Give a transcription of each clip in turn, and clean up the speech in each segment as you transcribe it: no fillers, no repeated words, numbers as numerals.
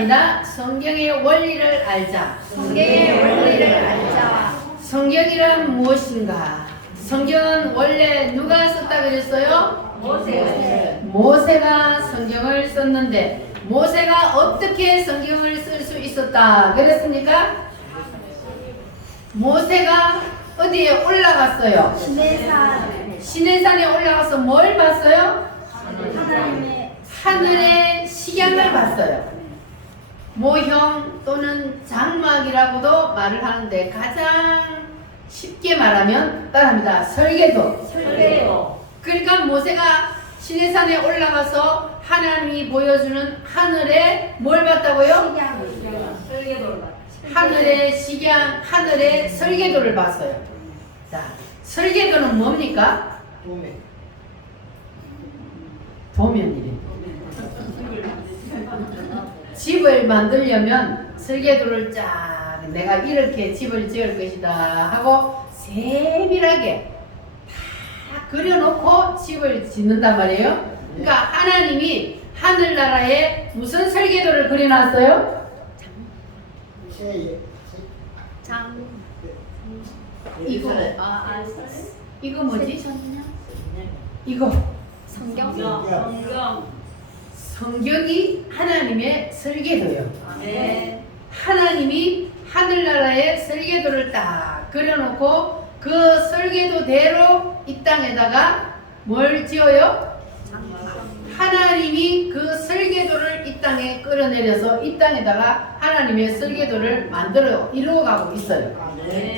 합니다. 성경의 원리를 알자. 성경의 원리를 알자. 성경이란 무엇인가? 성경은 원래 누가 썼다 그랬어요? 모세가 성경을 썼는데 모세가 어떻게 성경을 쓸 수 있었다 그랬습니까? 모세가 어디에 올라갔어요? 시내산에 올라가서 뭘 봤어요? 하늘의 식양을 봤어요. 모형 또는 장막이라고도 말을 하는데 가장 쉽게 말하면 따라합니다. 설계도. 그러니까 모세가 시내산에 올라가서 하나님이 보여주는 하늘에 뭘 봤다고요? 하늘의 식양, 하늘의 설계도를 봤어요. 자, 설계도는 뭡니까? 도면이래. 집을 만들려면 설계도를 쫙 내가 이렇게 집을 지을 것이다 하고 세밀하게 다 그려놓고 집을 짓는단 말이에요. 그러니까 하나님이 하늘나라에 무슨 설계도를 그려놨어요? 이거 뭐지? 이거 성경이 하나님의 설계도요. 하나님이 하늘나라의 설계도를 딱 그려놓고 그 설계도대로 이 땅에다가 뭘 지어요? 하나님이 그 설계도를 이 땅에 끌어내려서 이 땅에다가 하나님의 설계도를 만들어 이루어가고 있어요.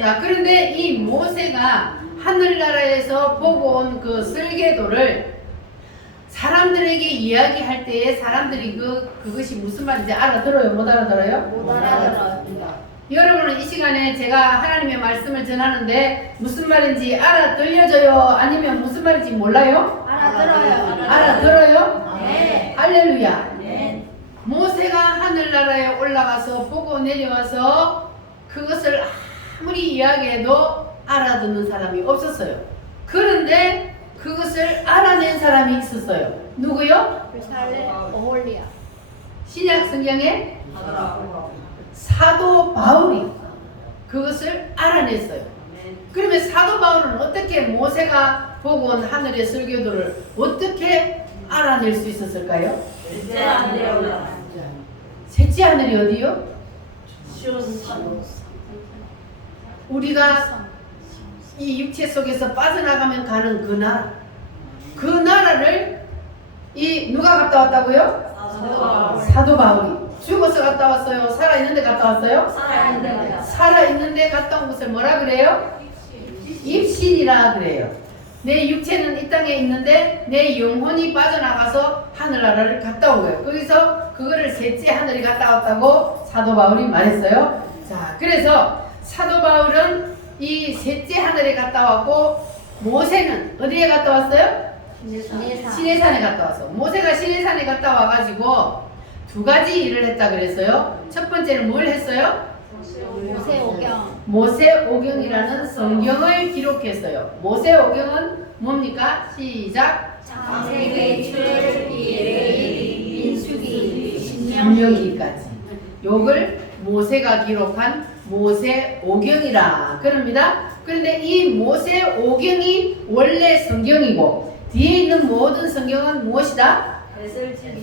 자, 그런데 이 모세가 하늘나라에서 보고 온 그 설계도를 사람들에게 이야기할 때에 사람들이 그것이 무슨 말인지 알아들어요? 못 알아들어요? 못 알아들어요. 여러분은 이 시간에 제가 하나님의 말씀을 전하는데 무슨 말인지 알아들려져요? 아니면 무슨 말인지 몰라요? 알아들어요. 알아들어요? 네. 할렐루야. 네. 모세가 하늘나라에 올라가서 보고 내려와서 그것을 아무리 이야기해도 알아듣는 사람이 없었어요. 그런데 그것을 알아낸 사람이 있었어요. 누구요? 오홀리아. 신약 성경에 사도 바울이 그것을 알아냈어요. 그러면 사도 바울은 어떻게 모세가 보고 온 하늘의 설계도를 어떻게 알아낼 수 있었을까요? 셋째 하늘이 어디요? 우리가 이 육체 속에서 빠져나가면 가는 그 나라, 그 나라를 이 누가 갔다 왔다고요? 사도 바울이. 죽어서 갔다 왔어요? 살아있는데 갔다 왔어요? 살아있는데 갔다 온 것을 뭐라 그래요? 입신이라 그래요. 내 육체는 이 땅에 있는데 내 영혼이 빠져나가서 하늘나라를 갔다 온 거예요. 거기서 그거를 셋째 하늘이 갔다 왔다고 사도 바울이 말했어요. 자, 그래서 사도 바울은 이 셋째 하늘에 갔다 왔고 모세는 어디에 갔다 왔어요? 시내산에 갔다 왔어. 모세가 시내산에 갔다 와가지고 두 가지 일을 했다 그랬어요. 첫 번째는 뭘 했어요? 모세오경이라는 성경을 기록했어요. 모세오경은 뭡니까? 시작. 창세기, 출애굽기, 레위기, 민수기, 신명기까지. 요걸 모세가 기록한 모세오경이라 그럽니다. 그런데 이 모세오경이 원래 성경이고 뒤에 있는 모든 성경은 무엇이다?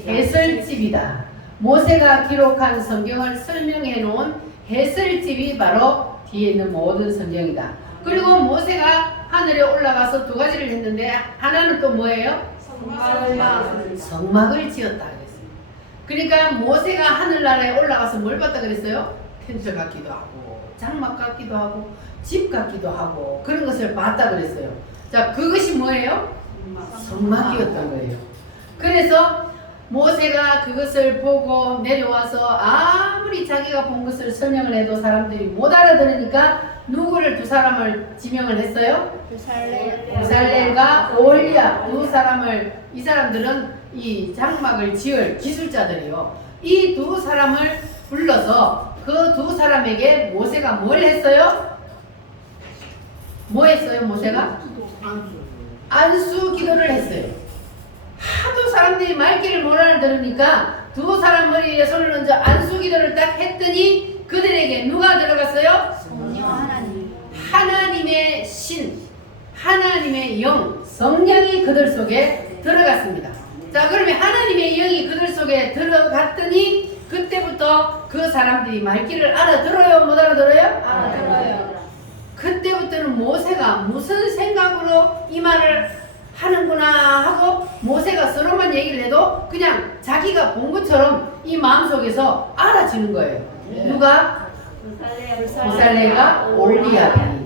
해설집이다. 모세가 기록한 성경을 설명해 놓은 해설집이 바로 뒤에 있는 모든 성경이다. 그리고 모세가 하늘에 올라가서 두 가지를 했는데 하나는 또 뭐예요? 성막을 지었다 그랬어요. 그러니까 모세가 하늘나라에 올라가서 뭘 봤다 그랬어요? 텐트 같기도 하고 장막 같기도 하고 집 같기도 하고 그런 것을 봤다 그랬어요. 자, 그것이 뭐예요? 성막이었던 거예요. 그래서 모세가 그것을 보고 내려와서 아무리 자기가 본 것을 설명을 해도 사람들이 못 알아들으니까 누구를 두 사람을 지명을 했어요? 부살렘과 오홀리아 두 사람을, 이 사람들은 이 장막을 지을 기술자들이요. 이 두 사람을 불러서 그 두 사람에게 모세가 뭘 했어요? 뭐 했어요 모세가? 안수 기도를 했어요. 하도 사람들이 말귀를 못 알아들으니까 두 사람 머리에 손을 얹어 안수기도를 딱 했더니 그들에게 누가 들어갔어요? 성령 하나님. 하나님의 신, 하나님의 영, 성령이 그들 속에 들어갔습니다. 자, 그러면 하나님의 영이 그들 속에 들어갔더니 그때부터 그 사람들이 말귀를 알아들어요? 못 알아들어요? 알아들어요. 그때부터는 모세가 무슨 생각으로 이 말을 하는구나 하고 모세가 서로만 얘기를 해도 그냥 자기가 본 것처럼 이 마음속에서 알아지는 거예요. 누가? 부살레가 올리압이.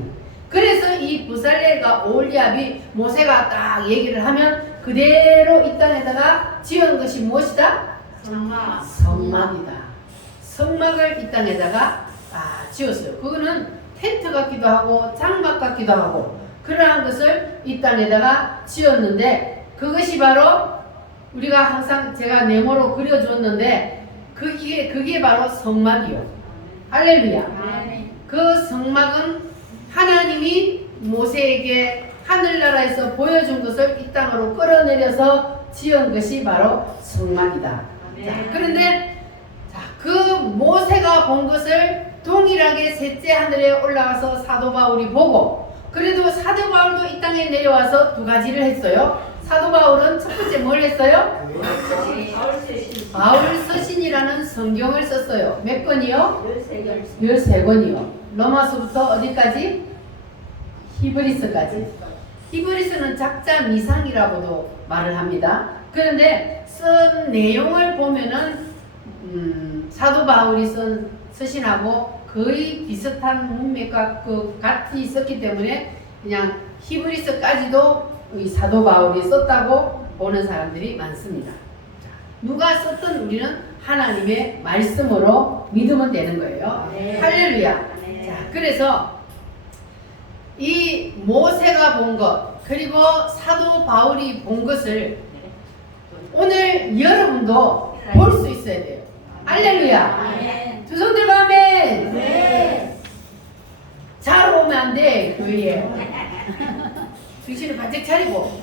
그래서 이 부살레가 올리압이 모세가 딱 얘기를 하면 그대로 이 땅에다가 지은 것이 무엇이다? 장막. 성막이다. 성막을 이 땅에다가 지었어요. 그거는 텐트 같기도 하고 장막 같기도 하고 그러한 것을 이 땅에다가 지었는데 그것이 바로 우리가 항상 제가 네모로 그려줬는데 그게 바로 성막이요. 할렐루야. 아멘. 그 성막은 하나님이 모세에게 하늘나라에서 보여준 것을 이 땅으로 끌어내려서 지은 것이 바로 성막이다. 자, 그런데 그 모세가 본 것을 동일하게 셋째 하늘에 올라가서 사도 바울이 보고 그래도 사도 바울도 이 땅에 내려와서 두 가지를 했어요. 사도 바울은 첫 번째 뭘 했어요? 바울 서신이라는 성경을 썼어요. 몇 권이요? 13권이요. 로마서부터 어디까지? 히브리서까지. 히브리서는 작자 미상이라고도 말을 합니다. 그런데 쓴 내용을 보면은 사도 바울이 쓴 서신하고 거의 비슷한 문맥과 같이 있었기 때문에 그냥 히브리서까지도 이 사도 바울이 썼다고 보는 사람들이 많습니다. 자, 누가 썼든 우리는 하나님의 말씀으로 믿으면 되는 거예요. 네. 할렐루야. 네. 자, 그래서 이 모세가 본 것 그리고 사도 바울이 본 것을 오늘 여러분도 볼 수 있어야 돼요. 할렐루야. 아멘. 두 손 들고 아멘. 네. 잘 오면 안 돼, 교회에. 정신을 바짝 차리고,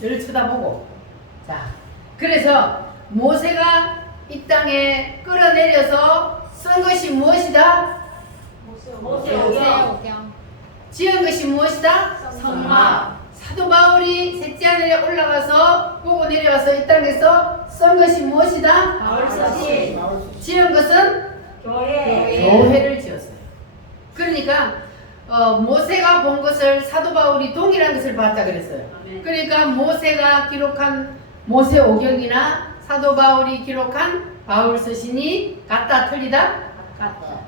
너를 쳐다보고. 자, 그래서 모세가 이 땅에 끌어내려서 쓴 것이 무엇이다? 모세오경. 지은 것이 무엇이다? 성막. 사도 바울이 셋째 하늘에 올라가서 보고 내려와서 이 땅에서 쓴 것이 무엇이다? 바울 서신. 지은 것은 교회를 지었어요. 그러니까 모세가 본 것을 사도 바울이 동일한 것을 봤다 그랬어요. 그러니까 모세가 기록한 모세오경이나 사도 바울이 기록한 바울 서신이 같다 틀리다? 같다.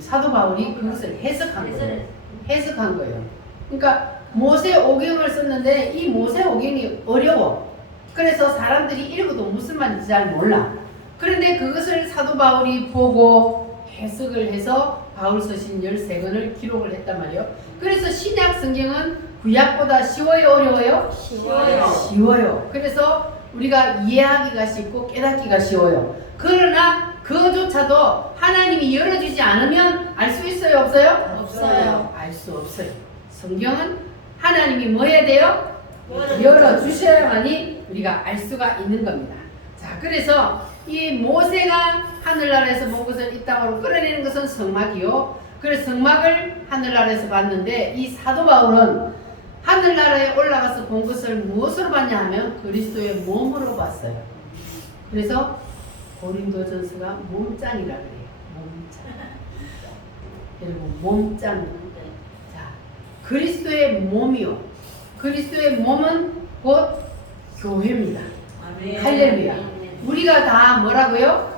사도 바울이 그것을 해석한 거예요. 해석한 거예요. 그러니까 모세오경을 썼는데 이 모세오경이 어려워. 그래서 사람들이 읽어도 무슨 말인지 잘 몰라. 그런데 그것을 사도 바울이 보고 해석을 해서 바울 서신 13권을 기록을 했단 말이에요. 그래서 신약 성경은 구약보다 쉬워요, 어려워요? 쉬워요. 그래서 우리가 이해하기가 쉽고 깨닫기가 쉬워요. 그러나 그조차도 하나님이 열어주지 않으면 알 수 있어요, 없어요? 없어요. 알 수 없어요. 성경은 하나님이 뭐 해야 돼요? 열어주셔야만이 우리가 알 수가 있는 겁니다. 자, 그래서 이 모세가 하늘나라에서 본 것을 이 땅으로 끌어내는 것은 성막이요. 그래서 성막을 하늘나라에서 봤는데 이 사도 바울은 하늘나라에 올라가서 본 것을 무엇으로 봤냐 하면 그리스도의 몸으로 봤어요. 그래서 고린도전서가 몸짱이라 그래요. 몸짱. 여러분 몸짱. 자, 그리스도의 몸이요. 그리스도의 몸은 곧 교회입니다. 할렐루야. 우리가 다 뭐라고요?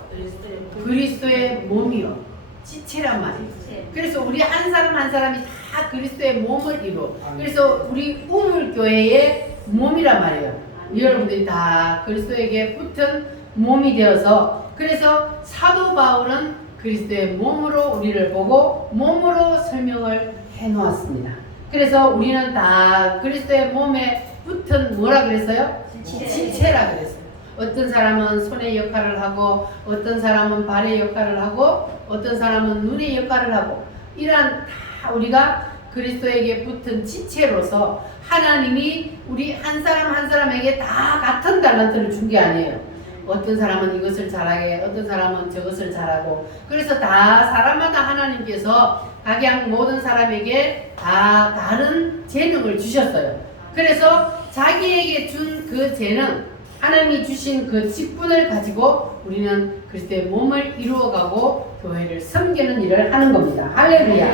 그리스도의 몸이요. 지체란 말이에요. 그래서 우리 한 사람 한 사람이 다 그리스도의 몸을 이루어. 그래서 우리 우물교회의 몸이란 말이에요. 여러분들이 다 그리스도에게 붙은 몸이 되어서 그래서 사도 바울은 그리스도의 몸으로 우리를 보고 몸으로 설명을 해 놓았습니다. 그래서 우리는 다 그리스도의 몸에 붙은 뭐라 그랬어요? 지체라 그랬어요. 어떤 사람은 손의 역할을 하고 어떤 사람은 발의 역할을 하고 어떤 사람은 눈의 역할을 하고 이러한 다 우리가 그리스도에게 붙은 지체로서 하나님이 우리 한 사람 한 사람에게 다 같은 달란트를 준 게 아니에요. 어떤 사람은 이것을 잘하게, 어떤 사람은 저것을 잘하고, 그래서 다 사람마다 하나님께서 각양 모든 사람에게 다 다른 재능을 주셨어요. 그래서 자기에게 준 그 재능, 하나님이 주신 그 직분을 가지고 우리는 그리스도의 몸을 이루어가고 교회를 섬기는 일을 하는 겁니다. 할렐루야.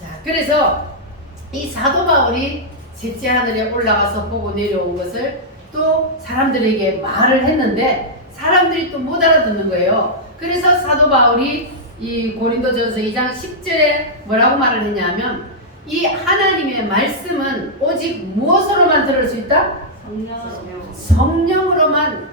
자, 그래서 이 사도 바울이 셋째 하늘에 올라가서 보고 내려온 것을 또 사람들에게 말을 했는데 사람들이 또 못 알아듣는 거예요. 그래서 사도 바울이 이 고린도전서 2장 10절에 뭐라고 말을 했냐면, 이 하나님의 말씀은 오직 무엇으로만 들을 수 있다? 성령으로만.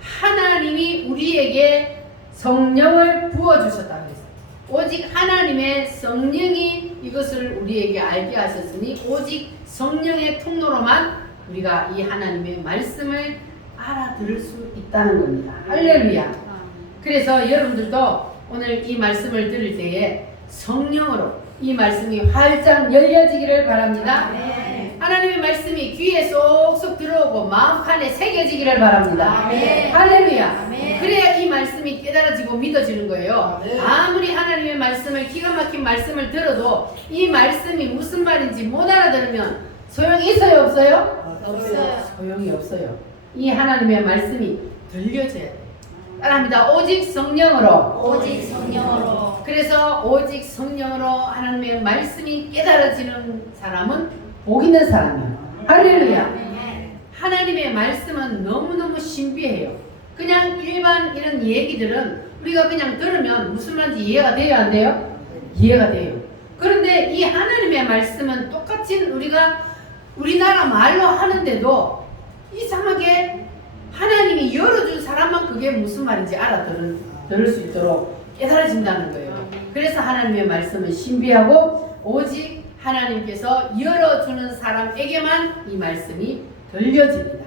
하나님이 우리에게 성령을 부어주셨다 그랬어요. 오직 하나님의 성령이 이것을 우리에게 알게 하셨으니 오직 성령의 통로로만 우리가 이 하나님의 말씀을 알아들을 수 있다는 겁니다. 할렐루야. 그래서 여러분들도 오늘 이 말씀을 들을 때에 성령으로 이 말씀이 활짝 열려지기를 바랍니다. 하나님의 말씀이 귀에 쏙쏙 들어오고 마음칸에 새겨지기를 바랍니다. 할렐루야. 그래야 이 말씀이 깨달아지고 믿어지는 거예요. 아무리 하나님의 말씀을, 기가 막힌 말씀을 들어도 이 말씀이 무슨 말인지 못 알아들으면 소용이 있어요, 없어요? 없어요. 소용이 없어요. 이 하나님의 말씀이 들려져야 돼요. 따라합니다. 오직 성령으로. 오직 성령으로. 그래서 오직 성령으로 하나님의 말씀이 깨달아지는 사람은 복 있는 사람이에요. 할렐루야. 하나님의 말씀은 너무너무 신비해요. 그냥 일반 이런 얘기들은 우리가 그냥 들으면 무슨 말인지 이해가 돼요, 안 돼요? 이해가 돼요. 그런데 이 하나님의 말씀은 똑같이 우리가 우리나라 말로 하는데도 이상하게 하나님이 열어준 사람만 그게 무슨 말인지 들을 수 있도록 깨달아진다는 거예요. 그래서 하나님의 말씀은 신비하고 오직 하나님께서 열어주는 사람에게만 이 말씀이 들려집니다.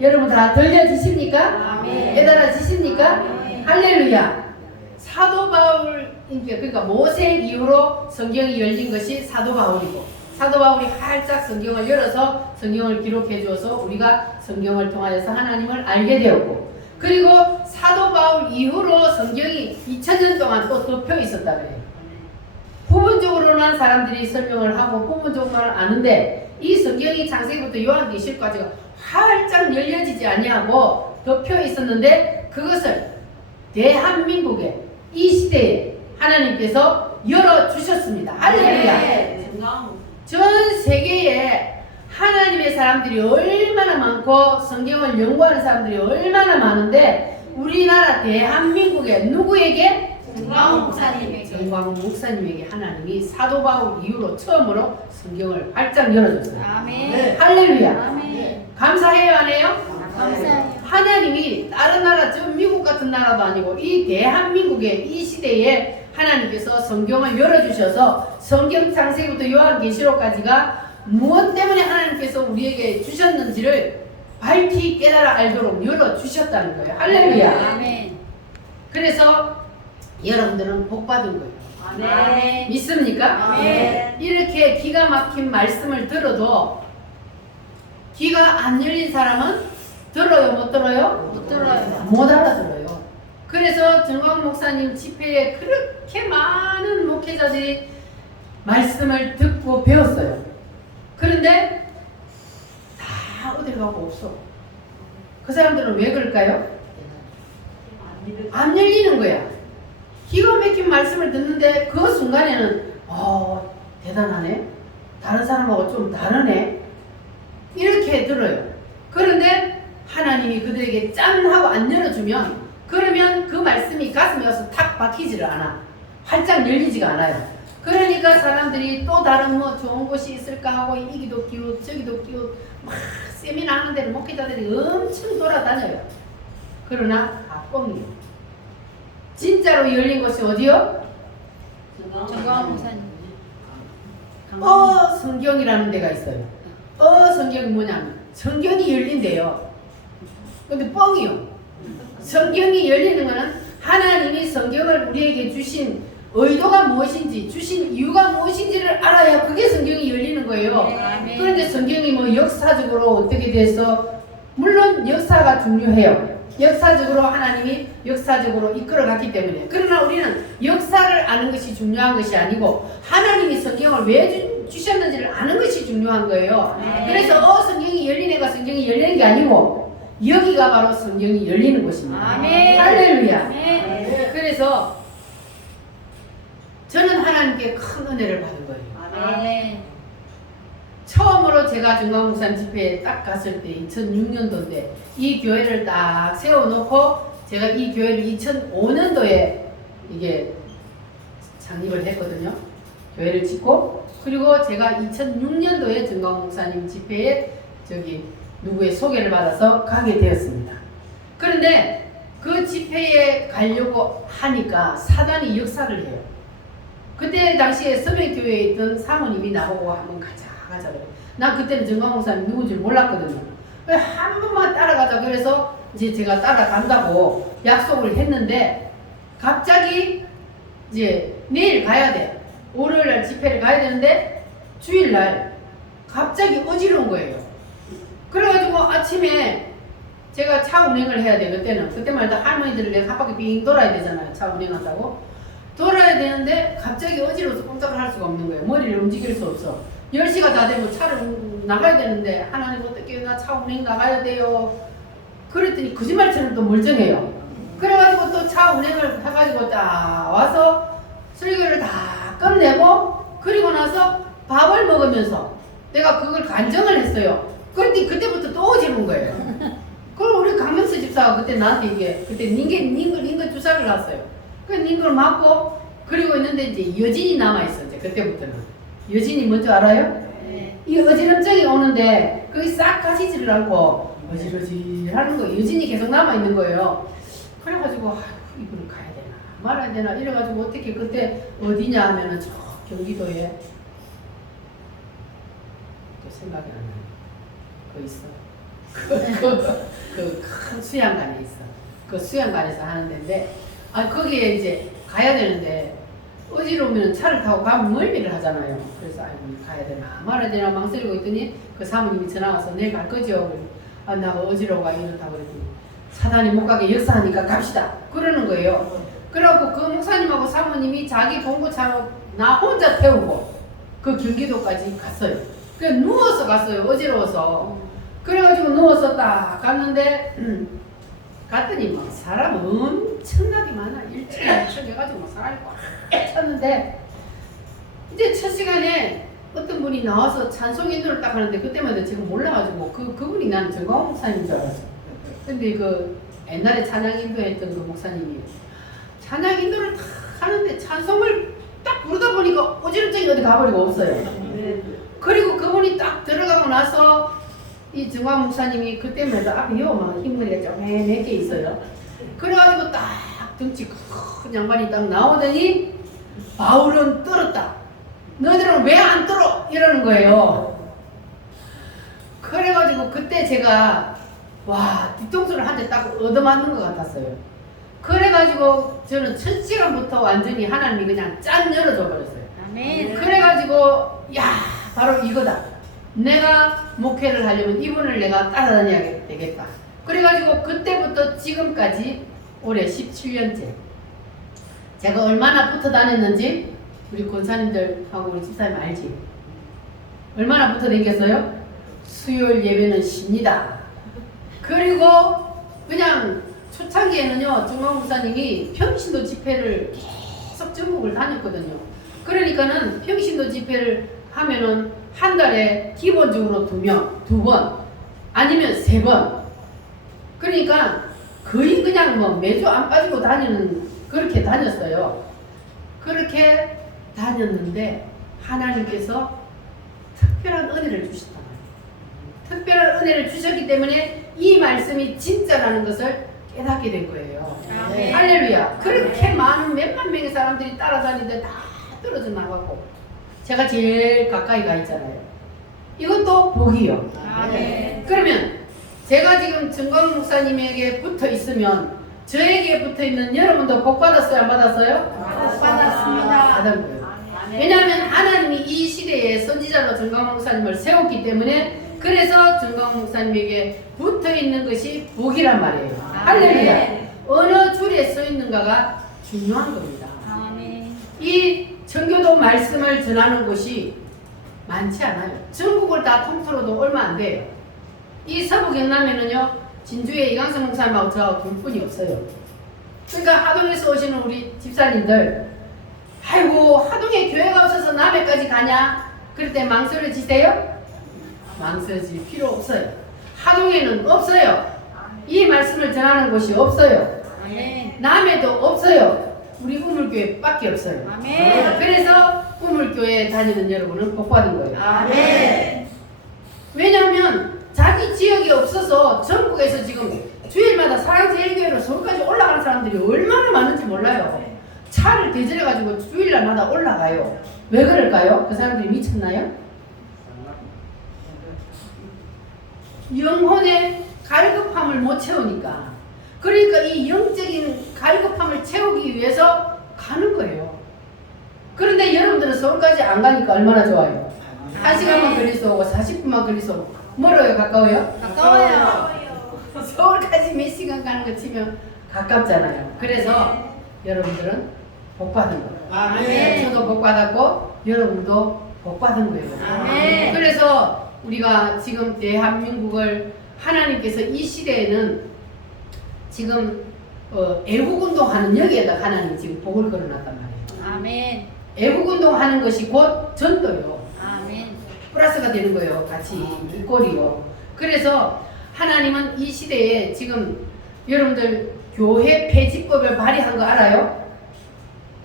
여러분 다 들려지십니까? 깨달아지십니까? 할렐루야. 사도 바울, 그러니까 모세 이후로 성경이 열린 것이 사도 바울이고, 사도 바울이 활짝 성경을 열어서 성경을 기록해 주어서 우리가 성경을 통하여서 하나님을 알게 되었고, 그리고 사도 바울 이후로 성경이 2000년 동안 또 덮여 있었다 그래요. 부분적으로만 사람들이 설명을 하고 부분적으로만 아는데 이 성경이 창세기부터 요한계시록까지가 활짝 열려지지 아니하고 덮여 있었는데 그것을 대한민국의 이 시대에 하나님께서 열어주셨습니다. 할렐루야. 전 세계에 하나님의 사람들이 얼마나 많고 성경을 연구하는 사람들이 얼마나 많은데 우리나라 대한민국에 누구에게? 정광훈 목사님에게 하나님이 사도 바울 이후로 처음으로 성경을 활짝 열어줬어요. 아멘. 할렐루야. 아멘. 감사해요, 안 해요? 감사해요. 하나님이 다른 나라, 저 미국 같은 나라도 아니고 이 대한민국의 이 시대에 하나님께서 성경을 열어주셔서 성경 창세기부터 요한계시록까지가 무엇 때문에 하나님께서 우리에게 주셨는지를 밝히 깨달아 알도록 열어주셨다는 거예요. 할렐루야. 아멘. 그래서 여러분들은 복 받은 거예요. 아멘. 믿습니까? 아멘. 이렇게 기가 막힌 말씀을 들어도 귀가 안 열린 사람은 들어요, 못 들어요? 못 들어요. 못 알아들어요. 그래서 정광 목사님 집회에 그렇게 많은 목회자들이 말씀을 듣고 배웠어요. 그런데 다 어딜 가고 없어. 그 사람들은 왜 그럴까요? 안 열리는 거야. 기가 막힌 말씀을 듣는데 그 순간에는 대단하네. 다른 사람하고 좀 다르네. 이렇게 들어요. 그런데 하나님이 그들에게 짠 하고 안 열어주면 그러면 그 말씀이 가슴에 와서 탁 박히지를 않아. 활짝 열리지가 않아요. 그러니까 사람들이 또 다른 뭐 좋은 곳이 있을까 하고 이기도 끼우 저기도 끼우 막 세미나 하는 데를 목회자들이 엄청 돌아다녀요. 그러나 다 뻥이에요. 진짜로 열린 곳이 어디요? 정광훈 목사님. 성경이라는 데가 있어요. 성경이 뭐냐면 성경이 열린대요. 근데 뻥이요. 성경이 열리는 거는 하나님이 성경을 우리에게 주신 의도가 무엇인지 주신 이유가 무엇인지를 알아야 그게 성경이 열리는 거예요. 아멘. 그런데 성경이 뭐 역사적으로 어떻게 돼서 물론 역사가 중요해요. 역사적으로 하나님이 역사적으로 이끌어갔기 때문에. 그러나 우리는 역사를 아는 것이 중요한 것이 아니고 하나님이 성경을 왜 주셨는지를 아는 것이 중요한 거예요. 네. 그래서 성경이 열린 애가 성경이 열리는 게 아니고 여기가 바로 성경이 열리는 곳입니다. 아멘. 할렐루야. 아멘. 그래서 저는 하나님께 큰 은혜를 받은 거예요. 아멘. 처음으로 제가 중앙목산 집회에 딱 갔을 때 2006년도인데 이 교회를 딱 세워놓고 제가 이 교회를 2005년도에 이게 창립을 했거든요. 교회를 짓고 그리고 제가 2006년도에 중앙목사님 집회에 저기 누구의 소개를 받아서 가게 되었습니다. 그런데 그 집회에 가려고 하니까 사단이 역사를 해요. 그때 당시에 서백교회에 있던 사모님이 나보고 한번 가자 그래. 난 그때는 정광목사님 누군지 몰랐거든요. 한 번만 따라가자 그래서 이제 제가 따라간다고 약속을 했는데 갑자기 이제 내일 가야 돼. 월요일날 집회를 가야 되는데 주일날 갑자기 어지러운 거예요. 그래가지고 아침에 제가 차 운행을 해야 돼. 그때만 해도 할머니들을 내가 한 바퀴 빙 돌아야 되잖아요. 차 운행한다고 돌아야 되는데 갑자기 어지러워서 꼼짝을 할 수가 없는 거예요. 머리를 움직일 수 없어. 10시가 다 되고 차를 나가야 되는데 하나님 어떻게 나 차 운행 나가야 돼요. 그랬더니 거짓말처럼 또 멀쩡해요. 그래가지고 또 차 운행을 해가지고 딱 와서 설교를 다 끝내고 그리고 나서 밥을 먹으면서 내가 그걸 간증을 했어요. 그런데 그때부터 또 어지러운 거예요. 그럼 우리 강명수 집사가 그때 나한테 이게 그때 닌거 주사를 놨어요. 그 닌거를 맞고 그리고 있는데 이제 여진이 남아있어. 이제 그때부터는 여진이 뭔지 알아요? 네. 이 어지럼증이 오는데 그게 싹 가시지를 않고 어지러지 하는 거 여진이 계속 남아있는 거예요. 그래가지고 이걸 가야 되나 말아야 되나 이래가지고 어떻게 그때 어디냐 하면은 저 경기도에 또 생각이 안 나요. 그거 있어. 그 큰 수양관에 있어. 그 수양관에서 하는 데인데 거기에 이제 가야 되는데 어지러우면 차를 타고 가면 멀미를 하잖아요. 그래서 아이고 가야 되나 말아야 되나 망설이고 있더니 그 사모님이 전화 와서 내일 갈 거죠. 나 어지러워 이렇다고 그랬더니 사단이 못 가게 역사하니까 갑시다 그러는 거예요. 그래갖고 그 목사님하고 사모님이 자기 봉고차로 나 혼자 태우고 그 경기도까지 갔어요. 그래서 누워서 갔어요. 어지러워서. 그래가지고 누워서 딱 갔는데 갔더니 막 사람 엄청나게 많아. 일찍 해가지고 막 사람이 꽉 찼는데 이제 첫 시간에 어떤 분이 나와서 찬송 인도를 딱 하는데 그때마다 제가 몰라가지고 그분이 나는 정광훈 목사님인 줄 알았어. 근데 그 옛날에 찬양 인도했던 그 목사님이 찬양 인도를 딱 하는데 찬송을 딱 부르다 보니까 어지럼증이 어디 가버리고 없어요. 그리고 그분이 딱 들어가고 나서 이 정광 목사님이 그때만 해도 앞에 막 흰머리가 쪼매매게 있어요. 그래가지고 딱 등치 큰 양반이 딱 나오더니 바울은 떨었다. 너희들은 왜 안 떨어? 이러는 거예요. 그래가지고 그때 제가 와 뒤통수를 한 대 딱 얻어맞는 것 같았어요. 그래가지고 저는 첫 시간부터 완전히 하나님이 그냥 짠 열어줘 버렸어요. 아멘. 그래가지고 야 바로 이거다. 내가 목회를 하려면 이분을 내가 따라다녀야 되겠다. 그래가지고 그때부터 지금까지 올해 17년째 제가 얼마나 붙어 다녔는지 우리 권사님들하고 우리 집사님 알지? 얼마나 붙어 다녔어요? 수요일 예배는 쉽니다. 그리고 그냥 초창기에는요 중앙 목사님이 평신도 집회를 계속 전국을 다녔거든요. 그러니까는 평신도 집회를 하면은 한 달에 기본적으로 2번 아니면 3번 그러니까 거의 그냥 뭐 매주 안 빠지고 다니는 그렇게 다녔어요. 그렇게 다녔는데 하나님께서 특별한 은혜를 주셨다. 특별한 은혜를 주셨기 때문에 이 말씀이 진짜라는 것을 깨닫게 된 거예요. 아멘. 할렐루야. 그렇게 많은 몇만 명의 사람들이 따라다니는데 다 떨어져 나가고 제가 제일 가까이 가 있잖아요. 이것도 복이요. 아멘. 그러면 제가 지금 정광 목사님에게 붙어 있으면 저에게 붙어 있는 여러분도 복 받았어요? 안 받았어요? 받았어요. 받은 거예요. 왜냐하면 하나님이 이 시대에 선지자로 정광훈 목사님을 세웠기 때문에 그래서 정광훈 목사님에게 붙어 있는 것이 복이란 말이에요. 할렐루야. 어느 줄에 서 있는가가 중요한 겁니다. 이 청교도 말씀을 전하는 곳이 많지 않아요. 전국을 다 통틀어도 얼마 안 돼요. 이 서부 경남에는요, 진주에 이강성 목사님하고 저하고 둘 뿐이 없어요. 그러니까 하동에서 오시는 우리 집사님들, 아이고 하동에 교회가 없어서 남해까지 가냐? 그럴 때 망설여지세요? 망설여질 필요 없어요. 하동에는 없어요. 이 말씀을 전하는 곳이 없어요. 남해도 없어요. 우리 우물교회 밖에 없어요. 그래서 우물교회 다니는 여러분은 복 받은 거예요. 왜냐하면 자기 지역이 없어서 전국에서 지금 주일마다 사랑제일교회로 서울까지 올라가는 사람들이 얼마나 많은지 몰라요. 차를 대절해가지고 주일날마다 올라가요. 왜 그럴까요? 그 사람들이 미쳤나요? 영혼의 갈급함을 못 채우니까. 그러니까 이 영적인 갈급함을 채우기 위해서 가는 거예요. 그런데 여러분들은 서울까지 안 가니까 얼마나 좋아요. 1시간만 걸려서 오고 40분만 걸려서 오고. 멀어요? 가까워요? 가까워요. 서울까지 몇 시간 가는 거 치면 가깝잖아요. 그래서 여러분들은 복 받은 거예요. 저도 복 받았고 여러분도 복 받은 거예요. 그래서 우리가 지금 대한민국을 하나님께서 이 시대에는 지금 애국운동하는 여기에다 하나님 지금 복을 걸어놨단 말이에요. 애국운동하는 것이 곧 전도요. 플러스가 되는 거예요. 같이 이 꼴이요. 그래서 하나님은 이 시대에 지금 여러분들 교회 폐지법을 발의한 거 알아요?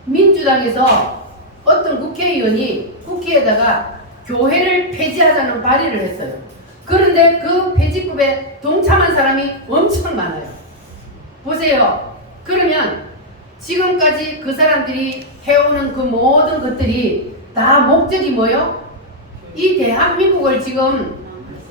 민주당에서 어떤 국회의원이 국회에다가 교회를 폐지하자는 발의를 했어요. 그런데 그 폐지법에 동참한 사람이 엄청 많아요. 보세요. 그러면 지금까지 그 사람들이 해오는 그 모든 것들이 다 목적이 뭐요? 이 대한민국을 지금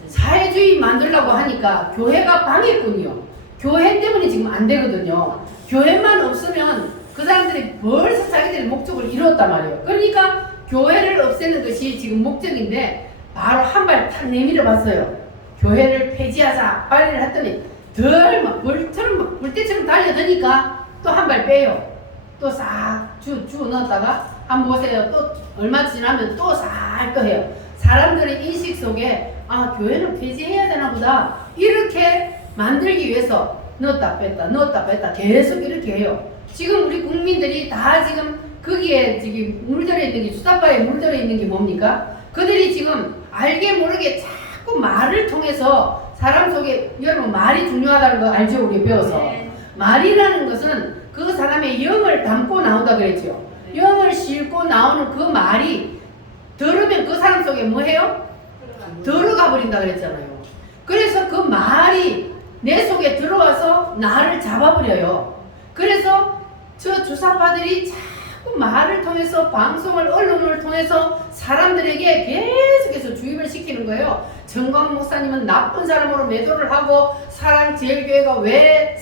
사회주의 만들려고 하니까 교회가 방해꾼이요. 교회 때문에 지금 안 되거든요. 교회만 없으면 그 사람들이 벌써 자기들의 목적을 이루었단 말이에요. 그러니까 교회를 없애는 것이 지금 목적인데 바로 한 발 탁 내밀어 봤어요. 교회를 폐지하자 발의를 했더니 덜 막 물때처럼 달려드니까 또 한 발 빼요. 또 싹 주워 넣었다가 한번 보세요. 또 얼마 지나면 또 싹 또 해요. 사람들의 인식 속에 아 교회는 폐지해야 되나 보다 이렇게 만들기 위해서 넣었다 뺐다 계속 이렇게 해요. 지금 우리 국민들이 다 지금 거기에 지금 물들어 있는 게 주사바에 물들어 있는 게 뭡니까? 그들이 지금 알게 모르게 자꾸 말을 통해서 사람 속에 여러분 말이 중요하다는 거 알죠? 우리 배워서 말이라는 것은 그 사람의 영을 담고 나온다 그랬죠. 영을 싣고 나오는 그 말이 들으면 그 사람 속에 뭐 해요? 들어가 버린다 그랬잖아요. 그래서 그 말이 내 속에 들어와서 나를 잡아버려요. 그래서 저 주사파들이 자꾸 말을 통해서 방송을 언론을 통해서 사람들에게 계속해서 주입을 시키는 거예요. 정광 목사님은 나쁜 사람으로 매도를 하고 사랑제일교회가 왜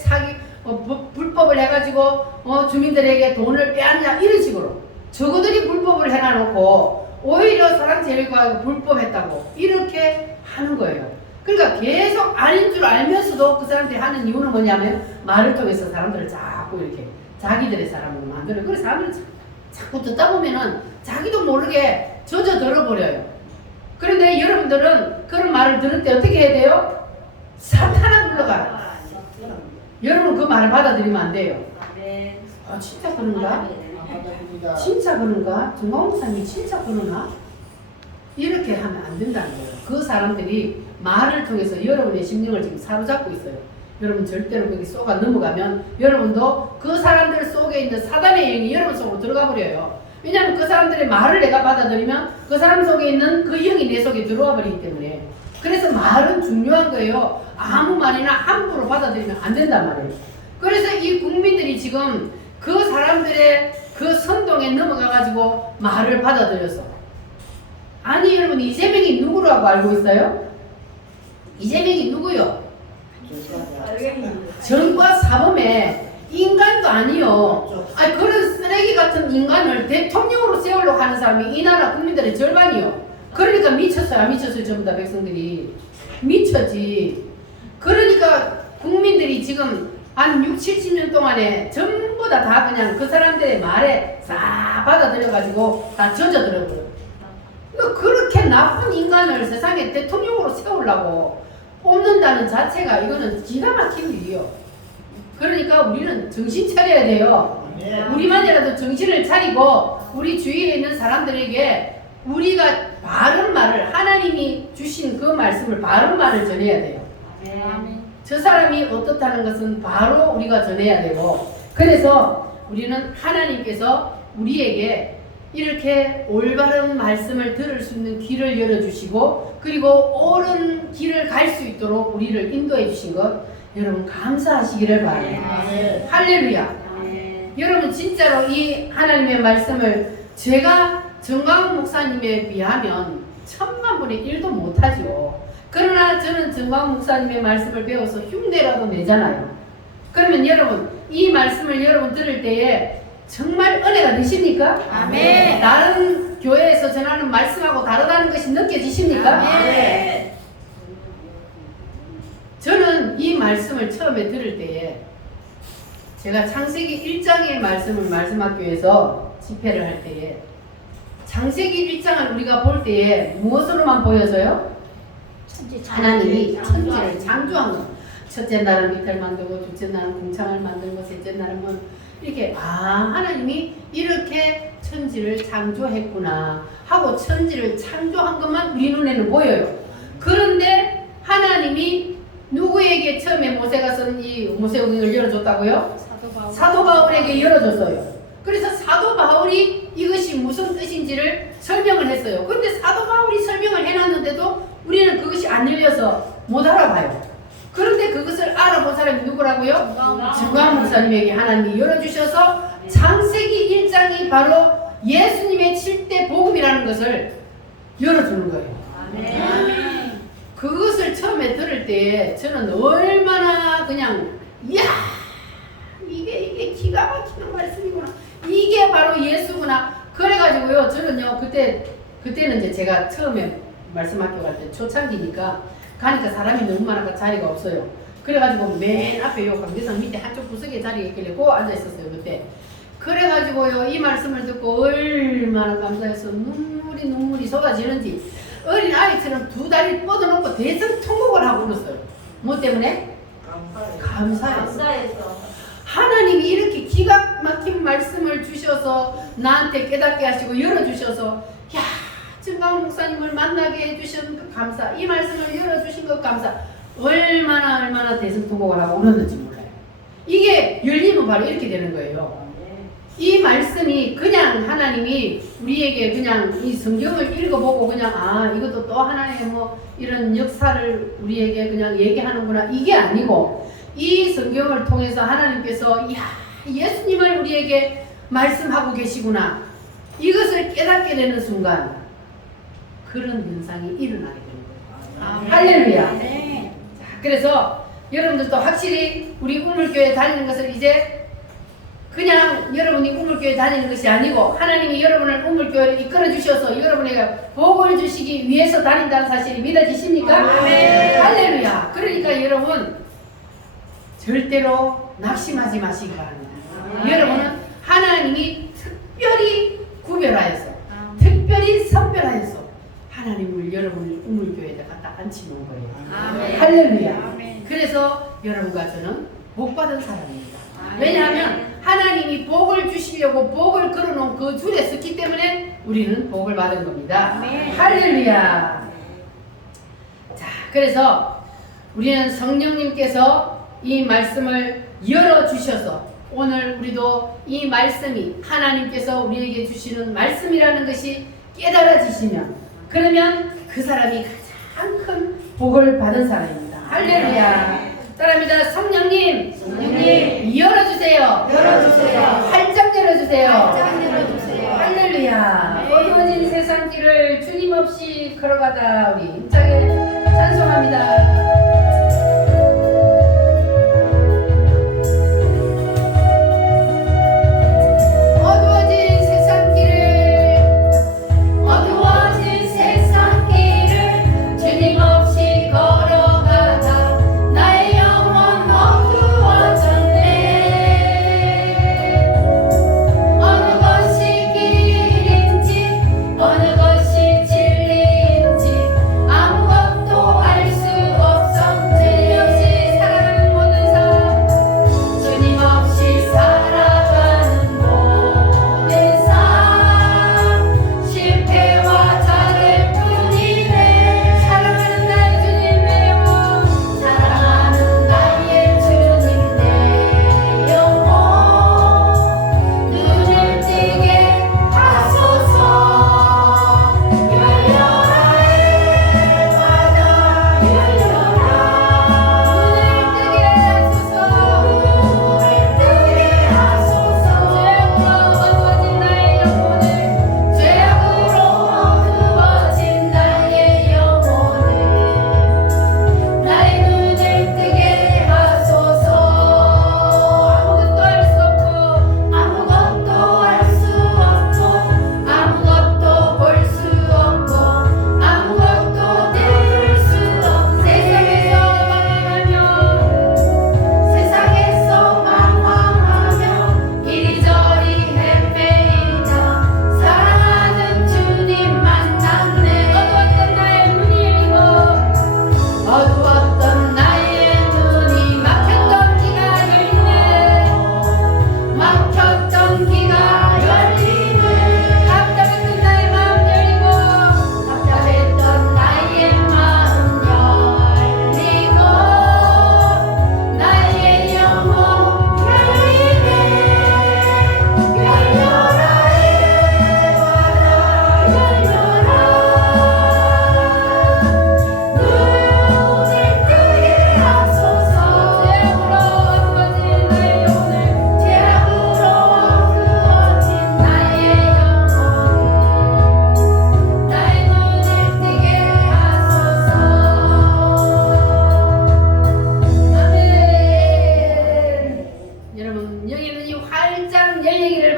불법을 해가지고 주민들에게 돈을 빼앗냐 이런 식으로 저거들이 불법을 해놔놓고 오히려 사랑제일교회가 불법했다고 이렇게 하는 거예요. 그러니까 계속 아닌 줄 알면서도 그 사람들이 하는 이유는 뭐냐면 말을 통해서 사람들을 자꾸 이렇게 자기들의 사람으로 만들어요. 그래서 사람들이 자꾸 듣다 보면은 자기도 모르게 젖어 들어버려요. 그런데 여러분들은 그런 말을 들을 때 어떻게 해야 돼요? 사탄아 물러가라. 여러분 그 말을 받아들이면 안 돼요. 아 진짜 그런가? 진짜 그런가? 정광 목사님이 진짜 그러나? 이렇게 하면 안 된다는 거예요. 그 사람들이 말을 통해서 여러분의 심령을 지금 사로잡고 있어요. 여러분 절대로 거기 쏘가 넘어가면 여러분도 그 사람들 속에 있는 사단의 영이 여러분 속으로 들어가 버려요. 왜냐하면 그 사람들의 말을 내가 받아들이면 그 사람 속에 있는 그 영이 내 속에 들어와 버리기 때문에 그래서 말은 중요한 거예요. 아무 말이나 함부로 받아들이면 안 된단 말이에요. 그래서 이 국민들이 지금 그 사람들의 그 선동에 넘어가가지고 말을 받아들여서 아니 여러분 이재명이 누구라고 알고 있어요? 이재명이 누구요? 정과 사범에 인간도 아니요. 아니 그런 쓰레기 같은 인간을 대통령으로 세우려고 하는 사람이 이 나라 국민들의 절반이요. 그러니까 미쳤어요. 안 미쳤어요. 전부 다 백성들이 미쳤지. 그러니까 국민들이 지금 한 6, 70년 동안에 전부 다 그냥 그 사람들의 말에 싹 받아들여가지고 다 젖어들어버려요. 그러니까 그렇게 나쁜 인간을 세상에 대통령으로 세우려고 뽑는다는 자체가 이거는 기가 막힌 일이요. 그러니까 우리는 정신 차려야 돼요. 우리만이라도 정신을 차리고 우리 주위에 있는 사람들에게 우리가 바른 말을, 하나님이 주신 그 말씀을 바른 말을 전해야 돼요. 저 사람이 어떻다는 것은 바로 우리가 전해야 되고, 그래서 우리는 하나님께서 우리에게 이렇게 올바른 말씀을 들을 수 있는 길을 열어주시고, 그리고 옳은 길을 갈 수 있도록 우리를 인도해 주신 것, 여러분 감사하시기를 바랍니다. 할렐루야. 여러분 진짜로 이 하나님의 말씀을 제가 정광훈 목사님에 비하면 1000만분의 1도 못하지요. 그러나 저는 정광훈 목사님의 말씀을 배워서 흉내라도 내잖아요. 그러면 여러분 이 말씀을 여러분 들을 때에 정말 은혜가 되십니까? 아멘. 다른 교회에서 전하는 말씀하고 다르다는 것이 느껴지십니까? 아멘. 저는 이 말씀을 처음에 들을 때에 제가 창세기 1장의 말씀을 말씀학교에서 집회를 할 때에 창세기 1장을 우리가 볼 때에 무엇으로만 보여져요? 하나님이 천지를 창조한 것. 첫째 날은 밑을 만들고, 둘째 날은 궁창을 만들고, 셋째 날은 뭐 이렇게 하나님이 이렇게 천지를 창조했구나 하고 천지를 창조한 것만 우리 눈에는 보여요. 그런데 하나님이 누구에게 처음에 모세가 쓴 이 모세오경을 열어줬다고요? 사도 바울에게 열어줬어요. 그래서 사도 바울이 이것이 무슨 뜻인지를 설명을 했어요. 그런데 사도 바울이 설명을 해놨는데도 우리는 그것이 안 열려서 못 알아봐요. 그런데 그것을 알아본 사람이 누구라고요? 정광훈 목사님에게 하나님이 열어주셔서 창세기 1장이 바로 예수님의 7대 복음이라는 것을 열어주는 거예요. 아멘. 그것을 처음에 들을 때 저는 얼마나 그냥 이야 이게 기가 막히는 말씀이구나. 이게 바로 예수구나. 그래가지고요 저는요 그때는 이제 제가 처음에 말씀학교 갈 때 초창기니까 가니까 사람이 너무 많아서 자리가 없어요. 그래가지고 맨 앞에 요 강대상 밑에 한쪽 구석에 자리가 있길래 꼭 앉아 있었어요 그때. 그래가지고요 이 말씀을 듣고 얼마나 감사해서 눈물이 쏟아지는지 어린 아이처럼 두 다리 뻗어놓고 대성통곡을 하고 울었어요. 뭐 때문에? 감사해서. 하나님이 이렇게 기가 막힌 말씀을 주셔서 나한테 깨닫게 하시고 열어주셔서 야 정광훈 목사님을 만나게 해주신 그 감사, 이 말씀을 열어주신 것 감사, 얼마나 대성통곡을 하고 울었는지 몰라요. 이게 열리면 바로 이렇게 되는 거예요. 이 말씀이 그냥 하나님이 우리에게 그냥 이 성경을 읽어보고 그냥 이것도 또 하나의 뭐 이런 역사를 우리에게 그냥 얘기하는구나 이게 아니고 이 성경을 통해서 하나님께서 야 예수님을 우리에게 말씀하고 계시구나 이것을 깨닫게 되는 순간 그런 현상이 일어나게 되는 거예요. 할렐루야. 네. 자, 그래서 여러분들도 확실히 우리 우물교회 다니는 것을 이제 그냥 여러분이 우물교회 다니는 것이 아니고 하나님이 여러분을 우물교회를 이끌어 주셔서 여러분에게 복을 주시기 위해서 다닌다는 사실이 믿어지십니까? 네. 할렐루야. 그러니까 여러분 절대로 낙심하지 마시기 바랍니다. 여러분은 하나님이 특별히 구별하여서 특별히 선별하여서 하나님을 여러분을 우물교회에다 갖다 앉히는 거예요. 아멘. 할렐루야. 아멘. 그래서 여러분과 저는 복받은 사람입니다. 아멘. 왜냐하면 하나님이 복을 주시려고 복을 걸어놓은 그 줄에 섰기 때문에 우리는 복을 받은 겁니다. 아멘. 할렐루야. 자, 그래서 우리는 성령님께서 이 말씀을 열어주셔서 오늘 우리도 이 말씀이 하나님께서 우리에게 주시는 말씀이라는 것이 깨달아지시면 그러면 그 사람이 가장 큰 복을 받은 사람입니다. 할렐루야. 따라합니다. 성령님 열어주세요. 활짝 열어주세요. 할렐루야. 어두워진 세상길을 주님 없이 걸어가다 우리 힘차게 찬송합니다.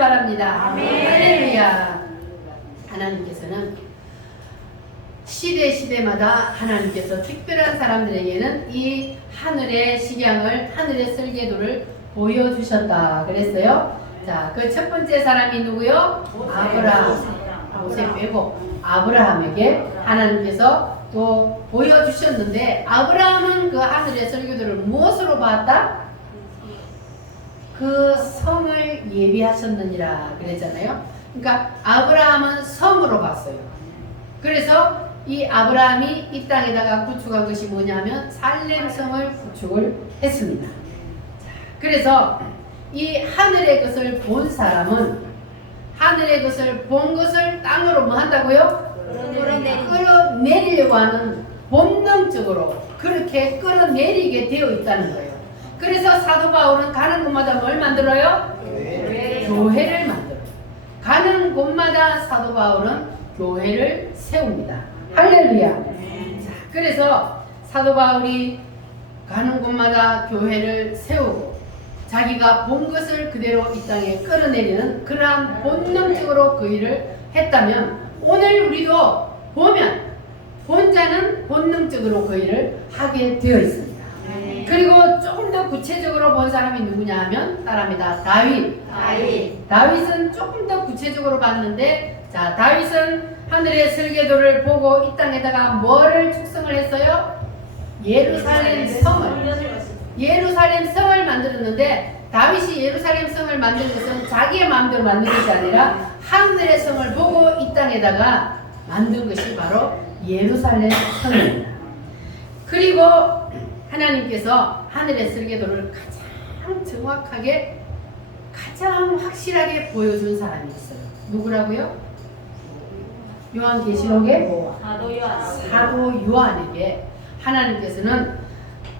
바랍니다. 아멘. 할렐루야. 하나님께서는 시대마다 하나님께서 특별한 사람들에게는 이 하늘의 식양을, 하늘의 설계도를 보여주셨다 그랬어요. 자, 그 첫 번째 사람이 누구요? 아브라함. 모세 빼고 아브라함에게 하나님께서 또 보여주셨는데, 아브라함은 그 하늘의 설교도를 무엇으로 봤다? 그 성을 예비하셨느니라 그랬잖아요. 그러니까 아브라함은 성으로 봤어요. 그래서 이 아브라함이 이 땅에다가 구축한 것이 뭐냐면 살렘성을 구축을 했습니다. 그래서 이 하늘의 것을 본 사람은 하늘의 것을 본 것을 땅으로 뭐 한다고요? 끌어내리려고 하는 본능적으로 그렇게 끌어내리게 되어 있다는 거예요. 그래서 사도 바울은 가는 곳마다 뭘 만들어요? 교회를 만들어요. 가는 곳마다 사도 바울은 교회를 세웁니다. 할렐루야. 자, 그래서 사도 바울이 가는 곳마다 교회를 세우고 자기가 본 것을 그대로 이 땅에 끌어내리는 그러한 본능적으로 그 일을 했다면, 오늘 우리도 보면 본 자는 본능적으로 그 일을 하게 되어 있습니다. 그리고 조금 더 구체적으로 본 사람이 누구냐 하면 사람이다. 다윗은 조금 더 구체적으로 봤는데, 자, 다윗은 하늘의 설계도를 보고 이 땅에다가 뭐를 축성을 했어요? 예루살렘 성을 만들었는데, 다윗이 예루살렘 성을 만든 것은 자기의 마음대로 만든 것이 아니라 하늘의 성을 보고 이 땅에다가 만든 것이 바로 예루살렘 성입니다. 그리고 하나님께서 하늘의 설계도를 가장 정확하게, 가장 확실하게 보여준 사람이 있어요. 누구라고요? 요한계시록의 사도 요한에게 하나님께서는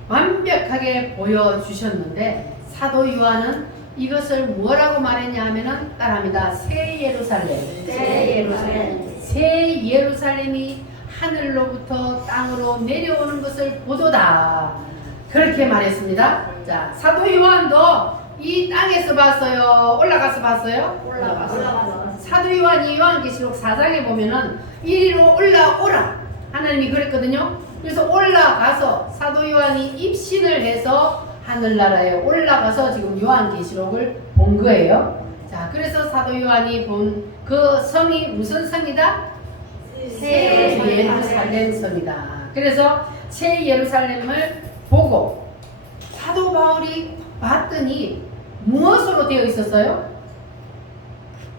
완벽하게 보여주셨는데, 사도 요한은 이것을 뭐라고 말했냐 하면은 따라합니다. 새 예루살렘이 하늘로부터 땅으로 내려오는 것을 보도다, 그렇게 말했습니다. 자, 사도 요한도 이 땅에서 봤어요? 올라가서 봤어요? 올라가서. 사도 요한이 요한계시록 4장에 보면은 이리로 올라오라 하나님이 그랬거든요. 그래서 올라가서 사도 요한이 입신을 해서 하늘나라에 올라가서 지금 요한계시록을 본 거예요. 자, 그래서 사도 요한이 본 그 성이 무슨 성이다? 새 예루살렘 성이다. 그래서 새 예루살렘을 보고 사도 바울이 봤더니 무엇으로 되어 있었어요?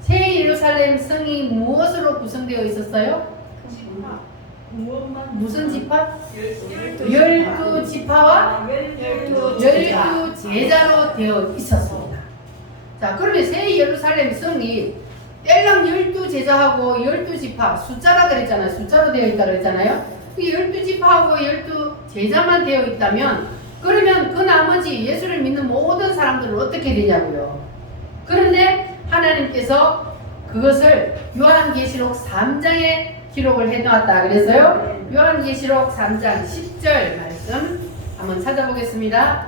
새 예루살렘 성이 무엇으로 구성되어 있었어요? 무슨 지파? 12지파와 12제자로 되어 있었습니다. 자, 그러면 새 예루살렘 성이 뗄랑 12제자하고 12지파, 숫자라 그랬잖아요. 숫자로 되어 있다 그랬잖아요. 그 12지파하고 12제자만 되어 있다면, 그러면 그 나머지 예수를 믿는 모든 사람들은 어떻게 되냐고요. 그런데 하나님께서 그것을 요한계시록 3장에 기록을 해놓았다 그랬어요. 요한계시록 3장 10절 말씀 한번 찾아보겠습니다.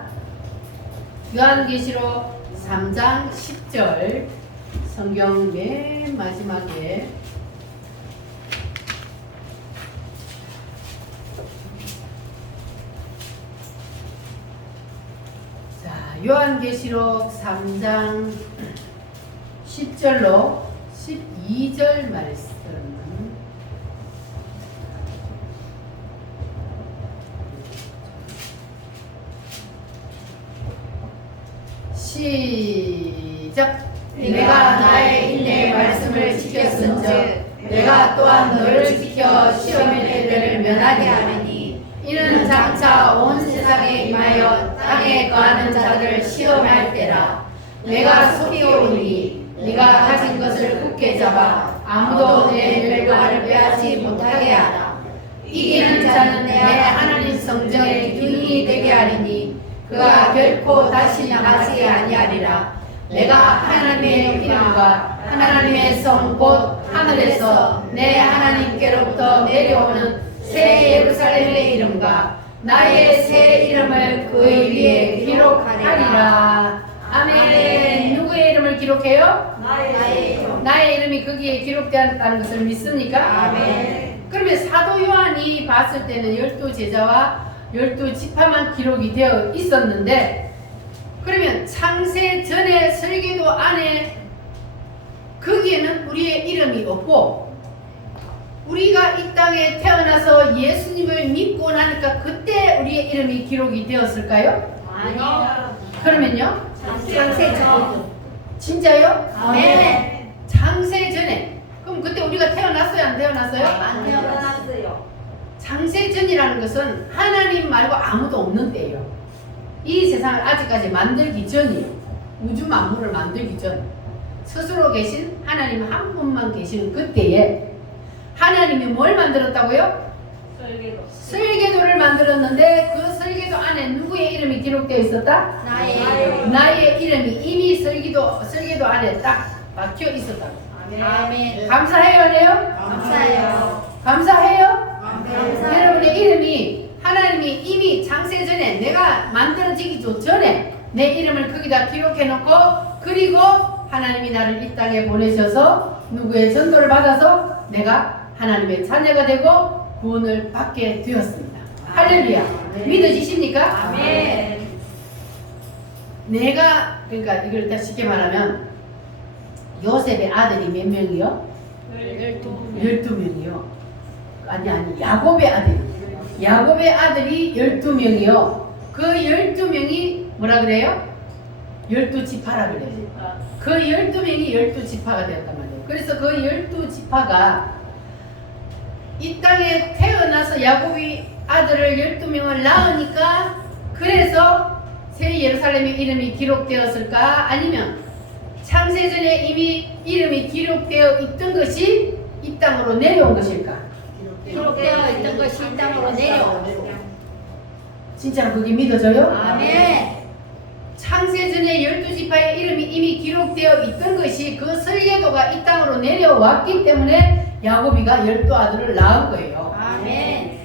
요한계시록 3장 10절 성경 맨 마지막에 자, 요한계시록 3장 10절로 12절 말씀 시작. 내가 나의 인내의 말씀을 지켰은즉 내가 또한 너를 지켜 시험의 때를 면하게 하리니, 이는 장차 온 세상에 임하여 땅에 거하는 자들을 시험할 때라. 내가 속히 오리니 네가 가진 것을 굳게 잡아 아무도 내 멸관을 빼앗지 못하게 하라. 이기는 자는 내 하나님 성전의 기둥이 되게 하리니 그가 결코 다시 나가지 아니하리라. 내가 하나님의 이름과 하나님의 성 곧 하늘에서 내 하나님께로부터 내려오는 새 예루살렘의 이름과 나의 새 이름을 그의 위에 기록하리라. 아멘. 누구의 이름을 기록 기록해요? 나의 나의 이름이 거기에 기록되었다는 것을 믿습니까? 아멘. 그러면 사도 요한이 봤을 때는 12제자와 12지파만 기록이 되어 있었는데, 그러면 창세 전에 설계도 안에 거기에는 우리의 이름이 없고, 우리가 이 땅에 태어나서 예수님을 믿고 나니까 그때 우리의 이름이 기록이 되었을까요? 아니요. 그러면요? 창세 전. 진짜요? 아멘. 창세 전에. 그럼 그때 우리가 태어났어요? 안 태어났어요? 안 태어났어요. 창세 전이라는 것은 하나님 말고 아무도 없는 때예요. 이 세상을 아직까지 만들기 전이에요. 우주 만물을 만들기 전. 스스로 계신 하나님 한 분만 계시는 그때에 하나님이 뭘 만들었다고요? 설계도를 만들었는데 그 설계도 안에 누구의 이름이 기록되어 있었다? 나의 이름이 이미 설계도 안에 딱 박혀 있었다고. 아멘. 감사해요, 안 해요? 감사해요. 감사해요? 감사해요. 여러분의 이름이 하나님이 이미 창세 전에 내가 만들어지기 전에 내 이름을 거기다 기록해 놓고, 그리고 하나님이 나를 이 땅에 보내셔서 누구의 전도를 받아서 내가 하나님의 자녀가 되고 구원을 받게 되었습니다. 할렐루야. 믿어지십니까? 아멘. 내가, 그러니까 이걸 다 쉽게 말하면 요셉의 아들이 몇 명이요? 12명이요. 아니 야곱의 아들이 12명이요. 그 12명이 뭐라 그래요? 12지파라 그래요. 그 12명이 12지파가 되었단 말이에요. 그래서 그 12지파가 이 땅에 태어나서 야곱이 아들을 12명을 낳으니까, 그래서 새 예루살렘의 이름이 기록되었을까? 아니면 창세전에 이미 이름이 기록되어 있던 것이 이 땅으로 내려온 것일까? 기록되어 있던 것이 이 땅으로 내려온. 진짜로 그게 믿어져요? 아멘. 창세전에 12지파의 이름이 이미 기록되어 있던 것이 그 설계도가 이 땅으로 내려왔기 때문에 야곱이가 12아들을 낳은 거예요. 아멘.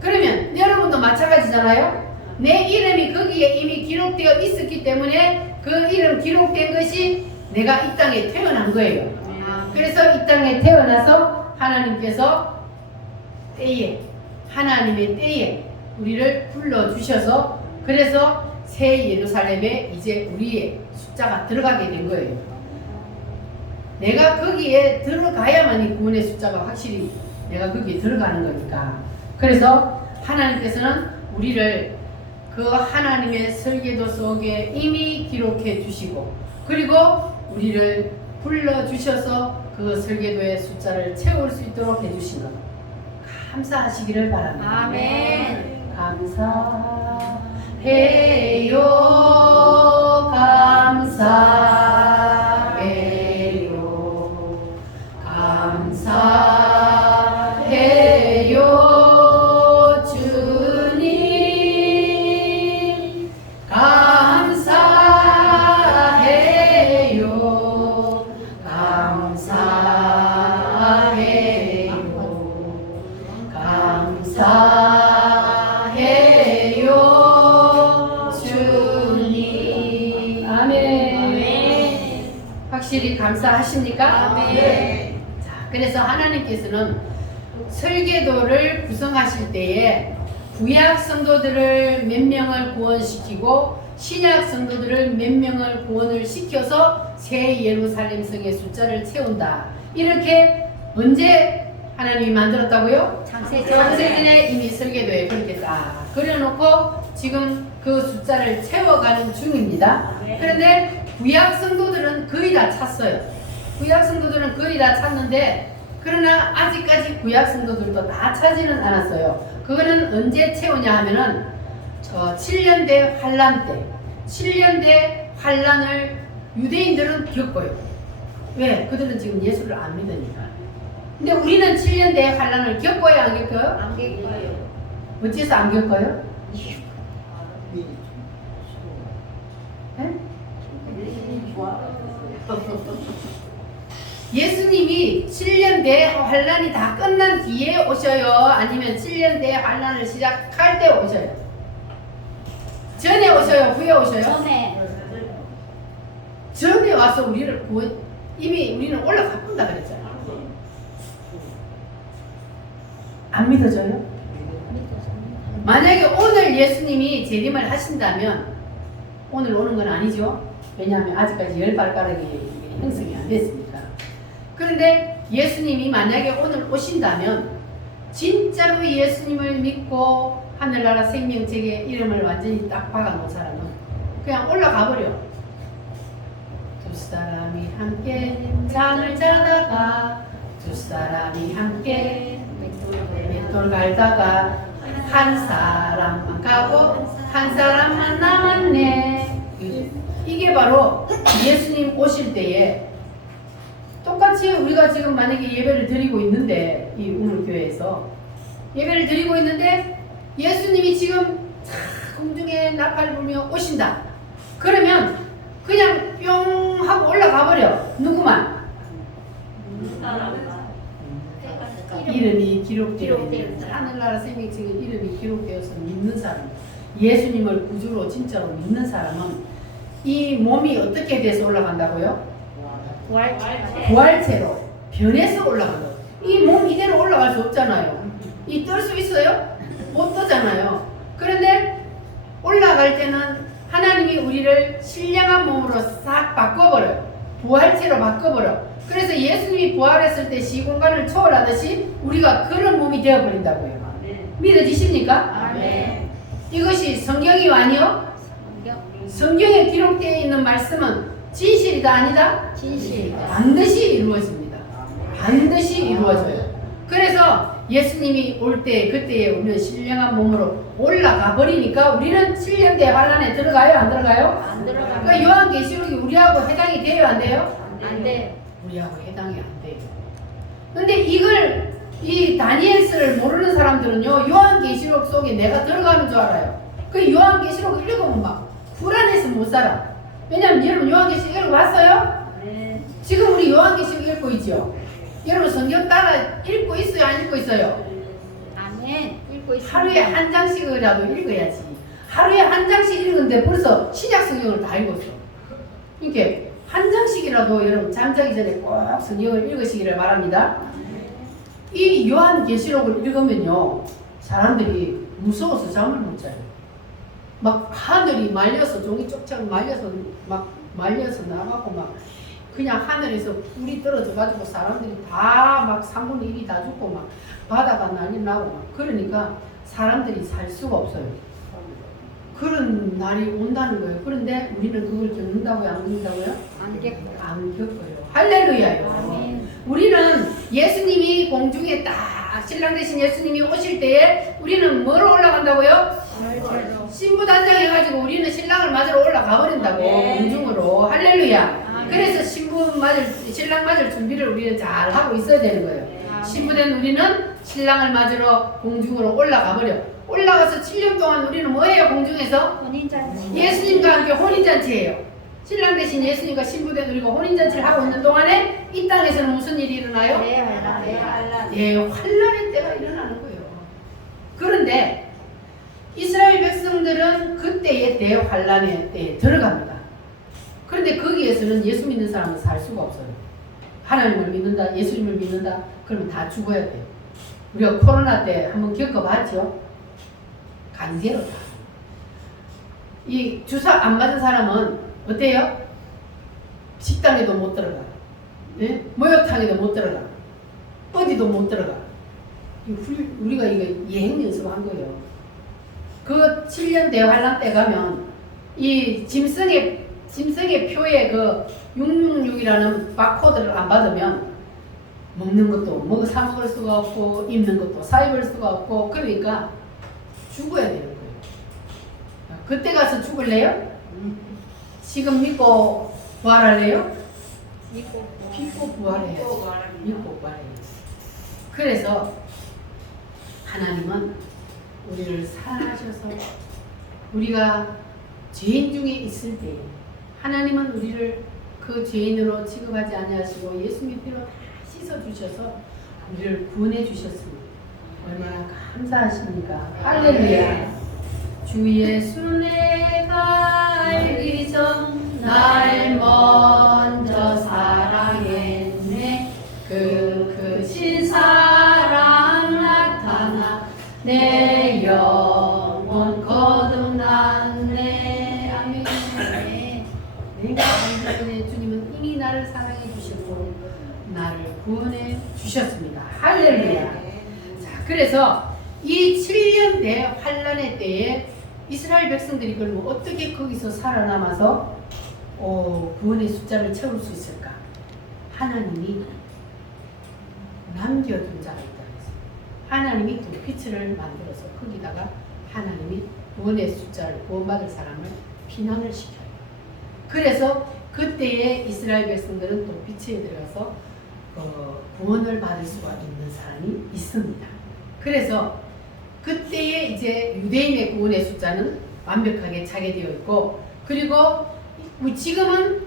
그러면 여러분도 마찬가지잖아요. 내 이름이 거기에 이미 기록되어 있었기 때문에 그 이름 기록된 것이 내가 이 땅에 태어난 거예요. 그래서 이 땅에 태어나서 하나님께서 하나님의 때에 우리를 불러주셔서, 그래서 새 예루살렘에 이제 우리의 숫자가 들어가게 된 거예요. 내가 거기에 들어가야만이 구원의 숫자가 확실히 내가 거기에 들어가는 거니까. 그래서 하나님께서는 우리를 그 하나님의 설계도 속에 이미 기록해 주시고, 그리고 우리를 불러주셔서 그 설계도의 숫자를 채울 수 있도록 해주신 것, 감사하시기를 바랍니다. 아멘. 감사해요. 감사해요. 감사해요. 주님 감사해요. 감사해요. 감사해요. 주님. 아멘. 확실히 감사하십니까? 아멘. 자, 그래서 하나님께서는 설계도를 구성하실 때에 구약 성도들을 몇 명을 구원시키고 신약 성도들을 몇 명을 구원을 시켜서 새 예루살렘 성의 숫자를 채운다. 이렇게 언제 하나님이 만들었다고요? 창세전에 이미 설계도에 그렇게 딱 그려놓고 지금 그 숫자를 채워가는 중입니다. 그런데 구약 성도들은 거의 다 찼어요. 구약 성도들은 거의 다 찼는데, 그러나 아직까지 구약 성도들도 다 차지는 않았어요. 그거는 언제 채우냐 하면은 7년대 환란 때, 7년대 환란을 유대인들은 겪어요. 왜? 그들은 지금 예수를 안 믿으니까. 근데 우리는 7년대 환란을 겪어야 안 겪어요? 안 겪어요. 어째서 안 겪어요? 네? 예수님이 7년대 환란이 다 끝난 뒤에 오셔요? 아니면 7년대 환란을 시작할 때 오셔요? 전에 오셔요? 후에 오셔요? 전에. 전에 올라가서 우리를 구원, 이미 우리는 올라가 본다 그랬잖아요. 안 믿어져요? 만약에 오늘 예수님이 재림을 하신다면, 오늘 오는 건 아니죠. 왜냐하면 아직까지 열 발가락이 형성이 안 됐으니까. 그런데 예수님이 만약에 오늘 오신다면 진짜로 예수님을 믿고 하늘나라 생명책에 이름을 완전히 딱 박아놓은 사람은 그냥 올라가 버려. 두 사람이 함께 잠을 자다가, 두 사람이 함께 맷돌 갈다가, 한 사람만 가고 한 사람만 남았네. 이게 바로 예수님 오실 때에 똑같이 우리가 지금 만약에 예배를 드리고 있는데, 이 우물교회에서 예배를 드리고 있는데 예수님이 지금 공중에 나팔 불며 오신다. 그러면 그냥 뿅 하고 올라가 버려. 누구만? 이름이 기록되어 있는, 하늘나라 생명책에 이름이 기록되어서 믿는 사람, 예수님을 구주로 진짜로 믿는 사람은 이 몸이 어떻게 돼서 올라간다고요? 부활체로 변해서 올라간다고. 이 몸 이대로 올라갈 수 없잖아요. 이 뜰 수 있어요? 못 뜨잖아요. 그런데 올라갈 때는 하나님이 우리를 신령한 몸으로 싹 바꿔버려요. 부활체로 바꿔버려. 그래서 예수님이 부활했을 때 시공간을 초월하듯이 우리가 그런 몸이 되어버린다고요. 믿어지십니까? 아멘. 이것이 성경이 아니요? 성경에 기록되어 있는 말씀은 진실이다 아니다? 진실이다. 반드시 이루어집니다. 반드시 이루어져요. 그래서 예수님이 올 때 그때에 우리는 신령한 몸으로 올라가 버리니까 우리는 7년대 환란에 들어가요? 안 들어가요? 안 들어갑니다. 그러니까 요한계시록이 우리하고 해당이 돼요? 안 돼요? 안 돼. 우리하고 해당이 안 돼요. 근데 이걸 이 다니엘서를 모르는 사람들은요, 요한계시록 속에 내가 들어가는 줄 알아요. 그 요한계시록을 읽으면 막 불안해서 못 살아. 왜냐면 여러분 요한계시록 읽어봤어요? 네. 지금 우리 요한계시록 읽고 있죠? 여러분 성경 따라 읽고 있어요? 안 읽고 있어요? 아멘. 읽고 있습니다. 하루에 한 장씩이라도 읽어야지. 하루에 한 장씩 읽는데 벌써 신약 성경을 다 읽었어. 이렇게 한 장씩이라도 여러분 잠자기 전에 꼭 성경을 읽으시기를 바랍니다. 이 요한계시록을 읽으면요, 사람들이 무서워서 잠을 못 자요. 막 하늘이 말려서, 종이 쪽처럼 말려서 막 말려서 나가고 막 그냥 하늘에서 불이 떨어져 가지고 사람들이 다 막 3분의 1이 다 죽고 막 바다가 난리 나고 막 그러니까 사람들이 살 수가 없어요. 그런 날이 온다는 거예요. 그런데 우리는 그걸 겪는다고요? 안 겪는다고요? 안 겪어요. 안 겪어요. 할렐루야요. 아멘. 우리는 예수님이 공중에 딱 신랑 되신 예수님이 오실 때에 우리는 뭐로 올라간다고요? 부활체로. 신부단장해가지고 우리는 신랑을 맞으러 올라가 버린다고. 네. 공중으로. 할렐루야. 아멘. 그래서 신랑 맞을 준비를 우리는 잘 하고 있어야 되는 거예요. 아멘. 신부된 우리는 신랑을 맞으러 공중으로 올라가 버려. 올라가서 7년 동안 우리는 뭐예요? 공중에서 혼인잔치. 예수님과 함께 혼인잔치예요. 신랑 대신 예수님과 신부된 우리가 혼인잔치를 하고 있는 동안에 이 땅에서는 무슨 일이 일어나요? 네, 할라. 예, 환란의 때가 일어나는 거예요. 그런데 이스라엘 백성들은 그때의 대환란의 때에 들어갑니다. 그런데 거기에서는 예수 믿는 사람은 살 수가 없어요. 하나님을 믿는다, 예수님을 믿는다, 그러면 다 죽어야 돼요. 우리가 코로나 때 한번 겪어봤죠? 강제로 다. 이 주사 안 맞은 사람은 어때요? 식당에도 못 들어가. 예? 목욕탕에도 못 들어가. 어디도 못 들어가. 우리가 이거 예행 연습한 거예요. 그 7년 대환란 때 가면 이 짐승의 표에 그 666이라는 바코드를 안 받으면 먹는 것도 사 먹을 수가 없고 입는 것도 사 입을 수가 없고 그러니까 죽어야 되는 거예요. 그때 가서 죽을래요? 지금 믿고 부활할래요? 믿고 부활해야지. 믿고 부활해야지. 그래서 하나님은 우리를 사랑하셔서 우리가 죄인 중에 있을 때 하나님은 우리를 그 죄인으로 취급하지 아니하시고 예수님 피로 다 씻어주셔서 우리를 구원해 주셨습니다. 얼마나 감사하십니까? 할렐루야. 주 예수 내가 알기 전 날 먼저 내가 알기 전에 주님은 이미 나를 사랑해 주셨고 나를 구원해 주셨습니다. 할렐루야. 자, 그래서 이 7년대 환란의 때에 이스라엘 백성들이 그러면 어떻게 거기서 살아남아서 구원의 숫자를 채울 수 있을까? 하나님이 남겨둔 자가 있다. 하나님이 또 빛을 만들어서 거기다가 하나님이 구원의 숫자를 구원받을 사람을 피난을 시켜요. 그래서 그때에 이스라엘 백성들은 또 빛에 들어가서 구원을 받을 수가 있는 사람이 있습니다. 그래서 그때에 이제 유대인의 구원의 숫자는 완벽하게 차게 되어 있고, 그리고 지금은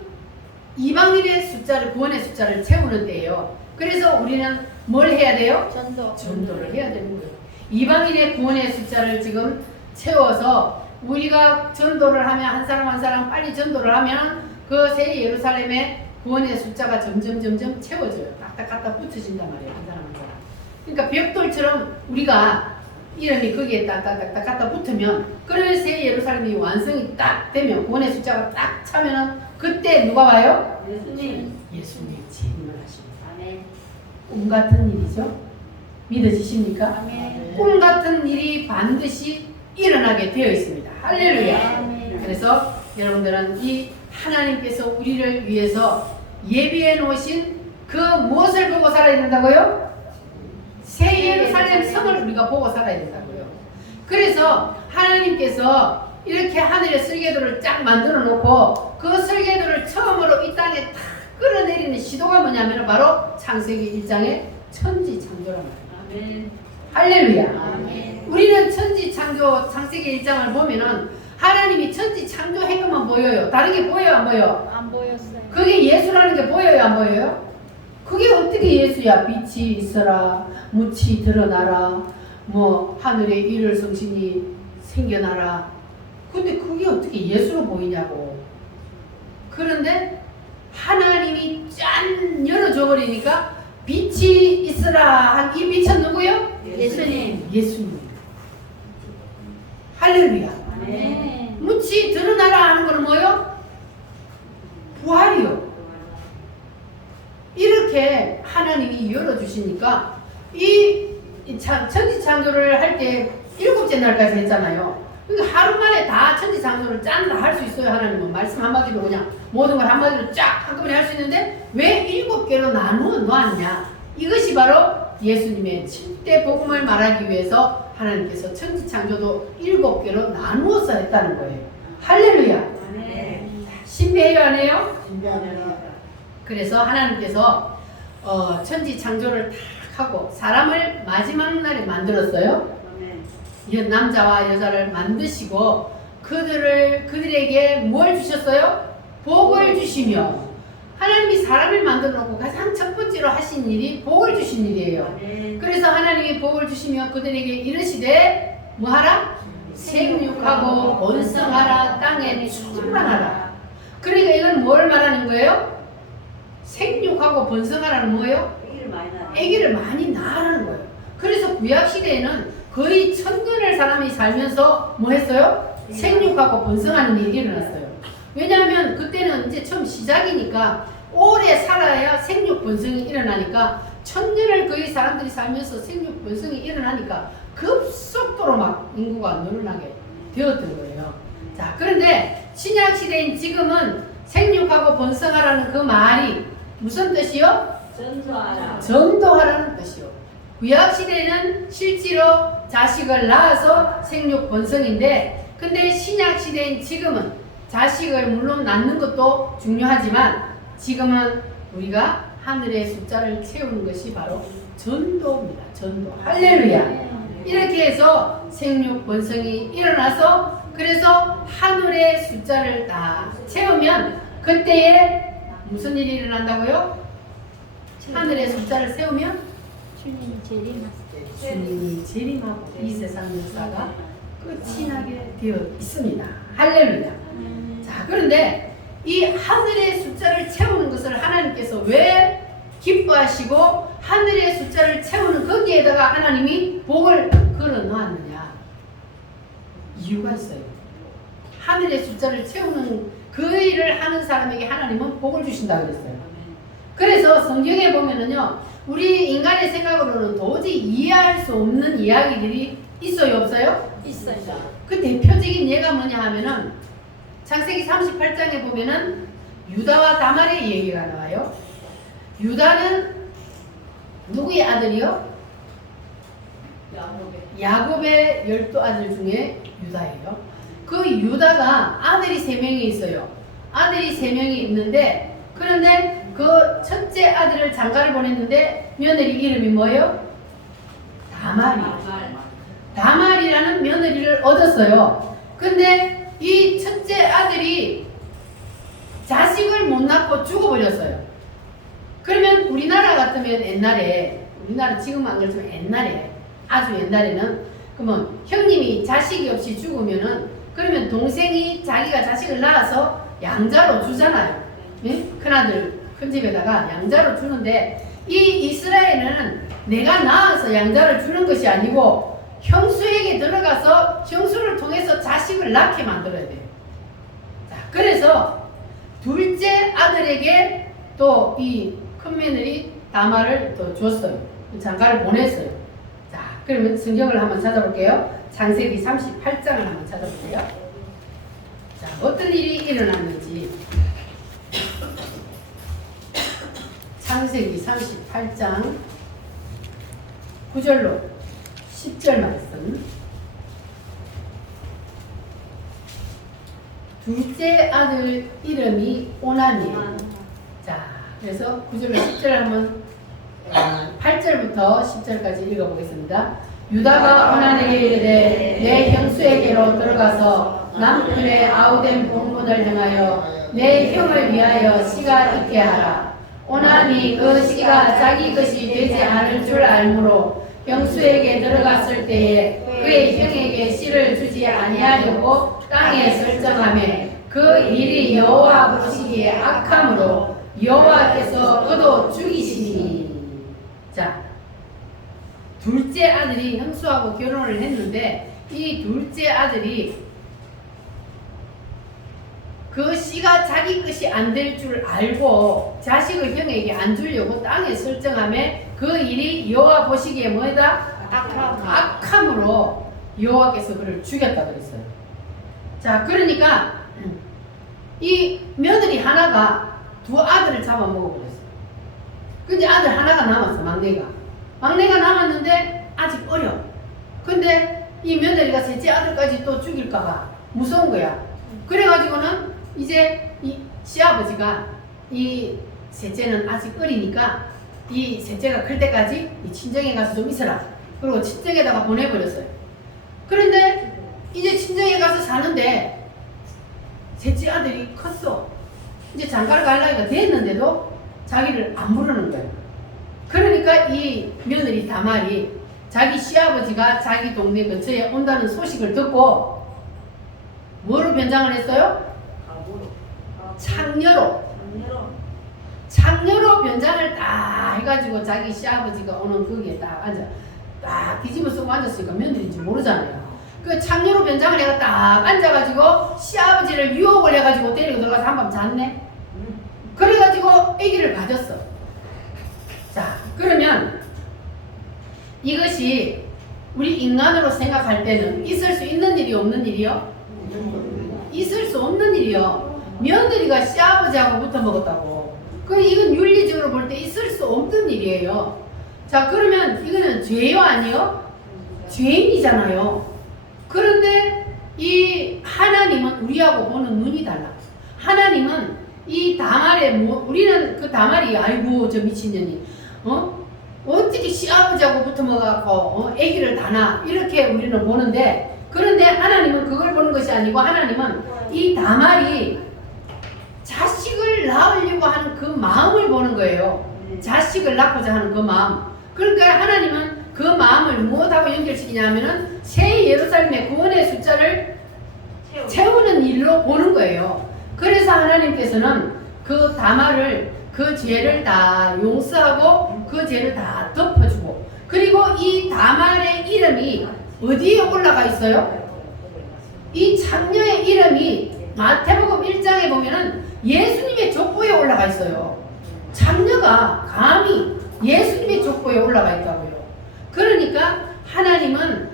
이방인의 숫자를, 구원의 숫자를 채우는 때예요. 그래서 우리는 뭘 해야 돼요? 전도를 해야 되는 거예요. 이방인의 구원의 숫자를 지금 채워서 우리가 전도를 하면 한 사람 빨리 전도를 하면 그 새 예루살렘의 구원의 숫자가 점점 채워져요. 딱딱 갖다 붙여진단 말이에요. 한 사람. 그러니까 벽돌처럼 우리가 이름이 거기에 딱딱 갖다 붙으면 그런 새 예루살렘이 완성이 딱 되면 구원의 숫자가 딱 차면은 그때 누가 와요? 예수님 재림을 하십니다. 아멘. 꿈 같은 일이죠. 믿어지십니까? 아멘. 꿈 같은 일이 반드시 일어나게 되어 있습니다. 할렐루야. 아멘. 그래서 여러분들은 이 하나님께서 우리를 위해서 예비해 놓으신 그 무엇을 보고 살아야 된다고요? 새 예루살렘 성을 우리가 보고 살아야 된다고요. 그래서 하나님께서 이렇게 하늘에 설계도를 쫙 만들어 놓고 그 설계도를 처음으로 이 땅에 탁 끌어내리는 시도가 뭐냐면 바로 창세기 1장의 천지창조란 말이에요. 아멘. 할렐루야. 아멘. 우리는 천지창조 창세기 1장을 보면은 하나님이 천지창조한 것만 보여요. 다른 게 보여요, 안 보여요? 안 보였어요. 그게 예수라는 게 보여요, 안 보여요? 그게 어떻게 예수야? 빛이 있어라, 묻이 드러나라, 뭐 하늘에 일월 성신이 생겨나라. 근데 그게 어떻게 예수로 보이냐고. 그런데 하나님이 짠 열어줘 버리니까 빛이 있어라 한 이 빛은 누구요? 예수님. 할렐루야. 아멘. 묻이 드러나라 하는 거는 뭐요? 부활이요. 이렇게 하나님이 열어주시니까 이 천지창조를 할 때 7째 날까지 했잖아요. 그러니까 하루 만에 다 천지창조를 짠 다 할 수 있어요. 하나님은 말씀 한마디로 그냥 모든 걸 한마디로 쫙 한꺼번에 할 수 있는데 왜 7개로 나누어 놓았냐? 이것이 바로 예수님의 7대 복음을 말하기 위해서 하나님께서 천지창조도 7개로 나누어서 했다는 거예요. 할렐루야. 신비해요, 안 해요? 그래서 하나님께서 천지창조를 탁 하고 사람을 마지막 날에 만들었어요. 남자와 여자를 만드시고 그들에게 뭘 주셨어요? 복을 주시며. 하나님이 사람을 만들어 놓고 가장 첫 번째로 하신 일이 복을 주신 일이에요. 그래서 하나님이 복을 주시며 그들에게 이르시되 뭐하라? 생육하고 번성하라, 땅에 충만하라. 그러니까 이건 뭘 말하는 거예요? 생육하고 번성하라는 뭐예요? 아기를 많이 낳으라는 거예요. 그래서 구약시대에는 거의 1000년을 사람이 살면서 뭐 했어요? 생육하고 번성하는 일이 일어났어요. 왜냐하면 그때는 이제 처음 시작이니까 오래 살아야 생육 번성이 일어나니까 1000년을 거의 사람들이 살면서 생육 번성이 일어나니까 급속도로 막 인구가 늘어나게 되었던 거예요. 자, 그런데 신약 시대인 지금은 생육하고 번성하라는 그 말이 무슨 뜻이요? 전도하라는 뜻이요. 구약 시대는 실제로 자식을 낳아서 생육 번성인데, 근데 신약 시대인 지금은 자식을 물론 낳는 것도 중요하지만 지금은 우리가 하늘의 숫자를 채우는 것이 바로 전도입니다. 전도. 할렐루야. 이렇게 해서 생육 번성이 일어나서 그래서 하늘의 숫자를 다 채우면 그때에 무슨 일이 일어난다고요? 하늘의 숫자를 세우면 주님이 재림하고 이 세상 역사가 끝이 나게 되어 있습니다. 할렐루야. 자, 그런데 이 하늘의 숫자를 채우는 것을 하나님께서 왜 기뻐하시고 하늘의 숫자를 채우는 거기에다가 하나님이 복을 걸어 놓았느냐? 이유가 있어요. 하늘의 숫자를 채우는 그 그 일을 하는 사람에게 하나님은 복을 주신다 그랬어요. 그래서 성경에 보면은요, 우리 인간의 생각으로는 도저히 이해할 수 없는 이야기들이 있어요, 없어요? 있어요. 그 대표적인 예가 뭐냐 하면은 창세기 38장에 보면은 유다와 다말의 얘기가 나와요. 유다는 누구의 아들이요? 야곱의 12아들 중에 유다예요. 그 유다가 아들이 3명이 있어요. 아들이 3명이 있는데, 그런데 그 첫째 아들을 장가를 보냈는데 며느리 이름이 뭐예요? 다말이에요. 다말이라는 며느리를 얻었어요. 근데 이 첫째 아들이 자식을 못 낳고 죽어버렸어요. 그러면 우리나라 같으면 옛날에, 우리나라 지금 안 그렇지만 옛날에, 아주 옛날에는 그러면 형님이 자식이 없이 죽으면은 그러면 동생이 자기가 자식을 낳아서 양자로 주잖아요. 네? 큰아들 큰 집에다가 양자로 주는데, 이 이스라엘은 내가 낳아서 양자를 주는 것이 아니고 형수에게 들어가서 형수를 통해서 자식을 낳게 만들어야 돼요. 자, 그래서 둘째 아들에게 또 이 큰 며느리 다말을 또 줬어요. 장가를 보냈어요. 자, 그러면 성경을 한번 찾아볼게요. 창세기 38장을 한번 찾아볼게요. 자, 어떤 일이 일어났는지. 창세기 38장 9절로 10절 말씀. 둘째 아들 이름이 오난이에요. 자, 그래서 9절로 10절 한번 8절부터 10절까지 읽어보겠습니다. 유다가 오난에게 이르되 내 형수에게로 들어가서 남편의 아우된 본문을 행하여 내 형을 위하여 씨가 있게 하라. 오난이 그 씨가 자기 것이 되지 않을 줄 알므로 형수에게 들어갔을 때에 그의 형에게 씨를 주지 아니하려고 땅에 설정하매 그 일이 여호와 보시기에 악함으로 여호와께서 그도 죽이시니. 자, 둘째 아들이 형수하고 결혼을 했는데 이 둘째 아들이 그 씨가 자기 것이 안 될 줄 알고 자식을 형에게 안 주려고 땅에 설정하며 그 일이 여호와 보시기에 뭐다? 악함으로 여호와께서 그를 죽였다 그랬어요. 자, 그러니까 이 며느리 하나가 두 아들을 잡아먹어버렸어요. 근데 아들 하나가 남았어, 막내가 남았는데 아직 어려. 근데 이 며느리가 셋째 아들까지 또 죽일까봐 무서운 거야. 그래가지고는 이제 이 시아버지가 이 셋째는 아직 어리니까 이 셋째가 클 때까지 이 친정에 가서 좀 있어라. 그리고 친정에다가 보내버렸어요. 그런데 이제 친정에 가서 사는데 셋째 아들이 컸어. 이제 장가를 갈 나이가 됐는데도 자기를 안 부르는 거예요. 그러니까 이 며느리 다말이 자기 시아버지가 자기 동네 근처에 온다는 소식을 듣고 뭐로 변장을 했어요? 창녀로 변장을 다 해가지고 자기 시아버지가 오는 거기에 딱 앉아 딱 뒤집어 쓰고 앉았으니까 며느리인지 모르잖아요. 그 창녀로 변장을 해가 딱 앉아가지고 시아버지를 유혹을 해가지고 데리고 들어가서 한밤 잤네. 그래가지고 아기를 가졌어. 자, 그러면 이것이 우리 인간으로 생각할 때는 있을 수 있는 일이 없는 일이요? 있을 수 없는 일이요. 며느리가 시아버지하고 붙어 먹었다고. 그 이건 윤리적으로 볼 때 있을 수 없는 일이에요. 자, 그러면 이거는 죄요, 아니요? 죄인이잖아요. 그런데 이 하나님은 우리하고 보는 눈이 달라. 하나님은 이 다말에 우리는 그 다말이 아이고 저 미친년이 어떻게 시아버지하고 붙어 먹어갖고 아기를 다 낳아 이렇게 우리는 보는데, 그런데 하나님은 그걸 보는 것이 아니고 하나님은 이 다말이 자식을 낳으려고 하는 그 마음을 보는 거예요. 자식을 낳고자 하는 그 마음. 그러니까 하나님은 그 마음을 무엇하고 연결시키냐면은 새 예루살렘의 구원의 숫자를 채우는 일로 보는 거예요. 그래서 하나님께서는 그 다말을 그 죄를 다 용서하고 그 죄를 다 덮어주고, 그리고 이 다말의 이름이 어디에 올라가 있어요? 이 창녀의 이름이 마태복음 1장에 보면은 예수님의 족보에 올라가 있어요. 장녀가 감히 예수님의 족보에 올라가 있다고요. 그러니까 하나님은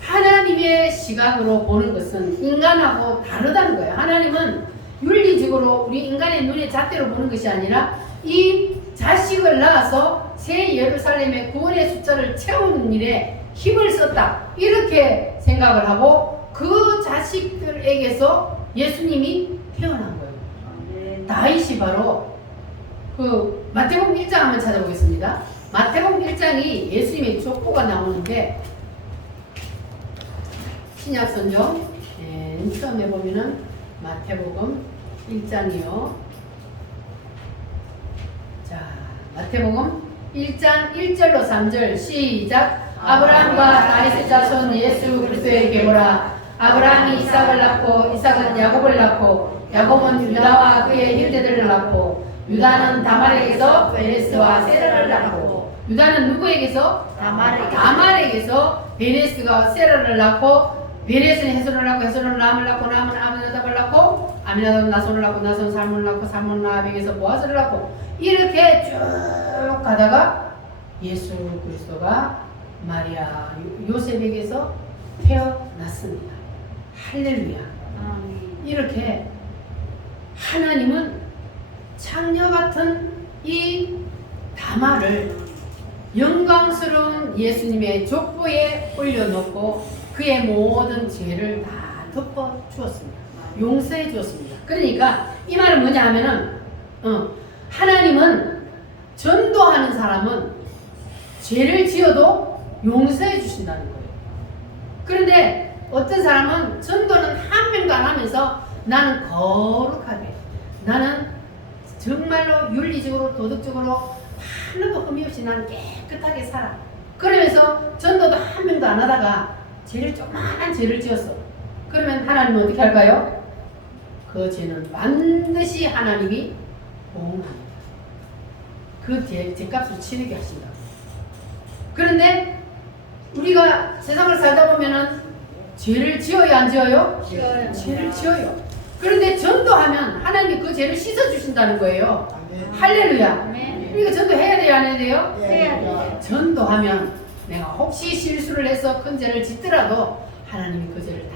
하나님의 시각으로 보는 것은 인간하고 다르다는 거예요. 하나님은 윤리적으로 우리 인간의 눈의 잣대로 보는 것이 아니라 이 자식을 낳아서 새 예루살렘의 구원의 숫자를 채우는 일에 힘을 썼다. 이렇게 생각을 하고 그 자식들에게서 예수님이 태어난 거예요. 다윗이 바로 그 마태복음 1장 한번 찾아보겠습니다. 마태복음 1장이 예수님의 족보가 나오는데 신약성경 맨 처음에 보면은 마태복음 1장이요. 자, 마태복음 1장 1절로 3절 시작. 아브라함과 다윗의 자손 예수 그리스도에게 보라. 아브라함이 이삭을 낳고 이삭은 야곱을 낳고 야곱은 유다와 그의 형제들을 낳고 유다는 다말에게서 베레스와 세라를 낳고 유다는 누구에게서? 다말에게서 베레스가 세라를 낳고 베레스는 헤손을 낳고 헤손은 람을 낳고 람은 아미나답을 낳고 아미나답은 나손을 낳고 나손 살몬을 낳고 살몬은 라합에게서 보아스를 낳고 이렇게 쭉 가다가 예수 그리스도가 마리아 요셉에게서 태어났습니다. 할렐루야. 이렇게 하나님은 창녀 같은 이 다말을 영광스러운 예수님의 족보에 올려놓고 그의 모든 죄를 다 덮어 주었습니다. 용서해 주었습니다. 그러니까 이 말은 뭐냐 하면은 하나님은 전도하는 사람은 죄를 지어도 용서해 주신다는 거예요. 그런데 어떤 사람은 전도는 한 명도 안 하면서 나는 거룩하게, 나는 정말로 윤리적으로 도덕적으로 하나도 흠이 없이 나는 깨끗하게 살아. 그러면서 전도도 한 명도 안 하다가 조그마한 죄를 지었어. 그러면 하나님은 어떻게 할까요? 그 죄는 반드시 하나님이 보응합니다. 그 죄값을 치르게 하신다. 그런데 우리가 세상을 살다 보면은 죄를 지어요, 안 지어요? 지어요. 죄를 지어요. 그런데 전도하면 하나님이 그 죄를 씻어주신다는 거예요. 할렐루야. 아멘. 우리가 전도해야 돼요, 안 해야 돼요? 해야 돼요. 전도하면 내가 혹시 실수를 해서 큰 죄를 짓더라도 하나님이 그 죄를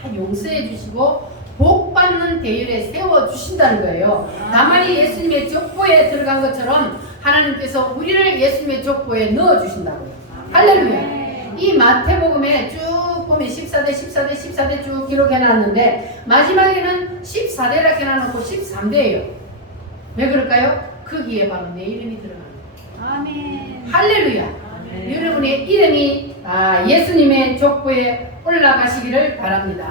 다 용서해 주시고 복 받는 대열에 세워 주신다는 거예요. 나만이 예수님의 족보에 들어간 것처럼 하나님께서 우리를 예수님의 족보에 넣어 주신다고요. 할렐루야. 이 마태복음에 쭉 보면 14대 쭉 기록해 놨는데 마지막에는 14대라 해놔놓고 13대예요. 왜 그럴까요? 거기에 바로 내 이름이 들어가는 거예요. 아멘. 할렐루야. 여러분의 이름이 예수님의 족보에 올라가시기를 바랍니다.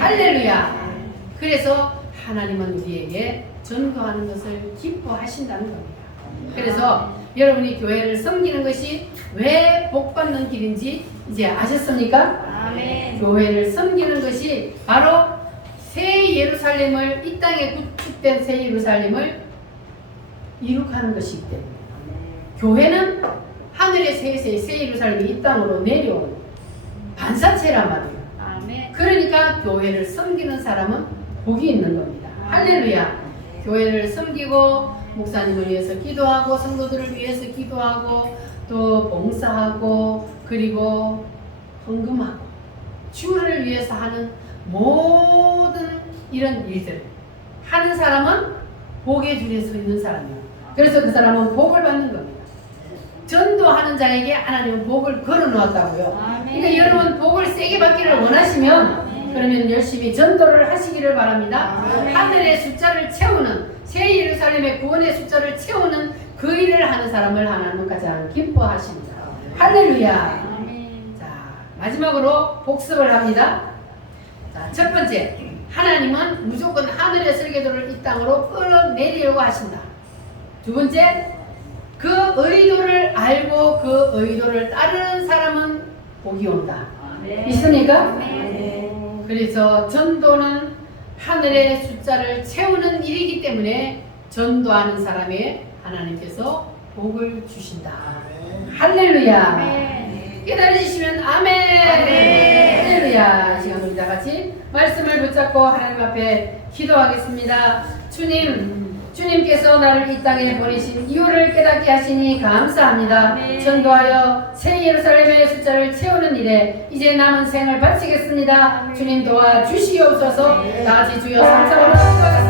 할렐루야. 그래서 하나님은 우리에게 전도하는 것을 기뻐하신다는 겁니다. 그래서 여러분이 교회를 섬기는 것이 왜 복받는 길인지 이제 아셨습니까? 아멘. 교회를 섬기는 것이 바로 새 예루살렘을, 이 땅에 구축된 새 예루살렘을 이룩하는 것이기 때문에 교회는 하늘의 새 예루살렘이 이 땅으로 내려온 반사체란 말이에요. 아멘. 그러니까 교회를 섬기는 사람은 복이 있는 겁니다. 할렐루야. 교회를 섬기고 목사님을 위해서 기도하고 성도들을 위해서 기도하고 또 봉사하고 그리고 헌금하고 주를 위해서 하는 모든 이런 일들 하는 사람은 복의 줄에 서 있는 사람이에요. 그래서 그 사람은 복을 받는 겁니다. 전도하는 자에게 하나님은 복을 걸어 놓았다고요. 그러니까 여러분 복을 세게 받기를 원하시면 그러면 열심히 전도를 하시기를 바랍니다. 하늘의 숫자를 채우는 새 예루살렘의 구원의 숫자를 채우는 그 일을 하는 사람을 하나님은 가장 기뻐하십니다. 할렐루야. 자, 마지막으로 복습을 합니다. 자, 첫 번째, 하나님은 무조건 하늘의 설계도를 이 땅으로 끌어내리려고 하신다. 두 번째, 그 의도를 알고 그 의도를 따르는 사람은 복이 온다. 있습니까? 그래서 전도는 하늘의 숫자를 채우는 일이기 때문에 전도하는 사람에 하나님께서 복을 주신다. 할렐루야. 깨달으시면 아멘. 할렐루야. 이 시간 우리 다 같이 말씀을 붙잡고 하나님 앞에 기도하겠습니다. 주님께서 나를 이 땅에 보내신 이유를 깨닫게 하시니 감사합니다. 전도하여 새 예루살렘의 숫자를 채우는 일에 이제 남은 생을 바치겠습니다. 주님 도와주시옵소서. 나같이 주여 3차원으로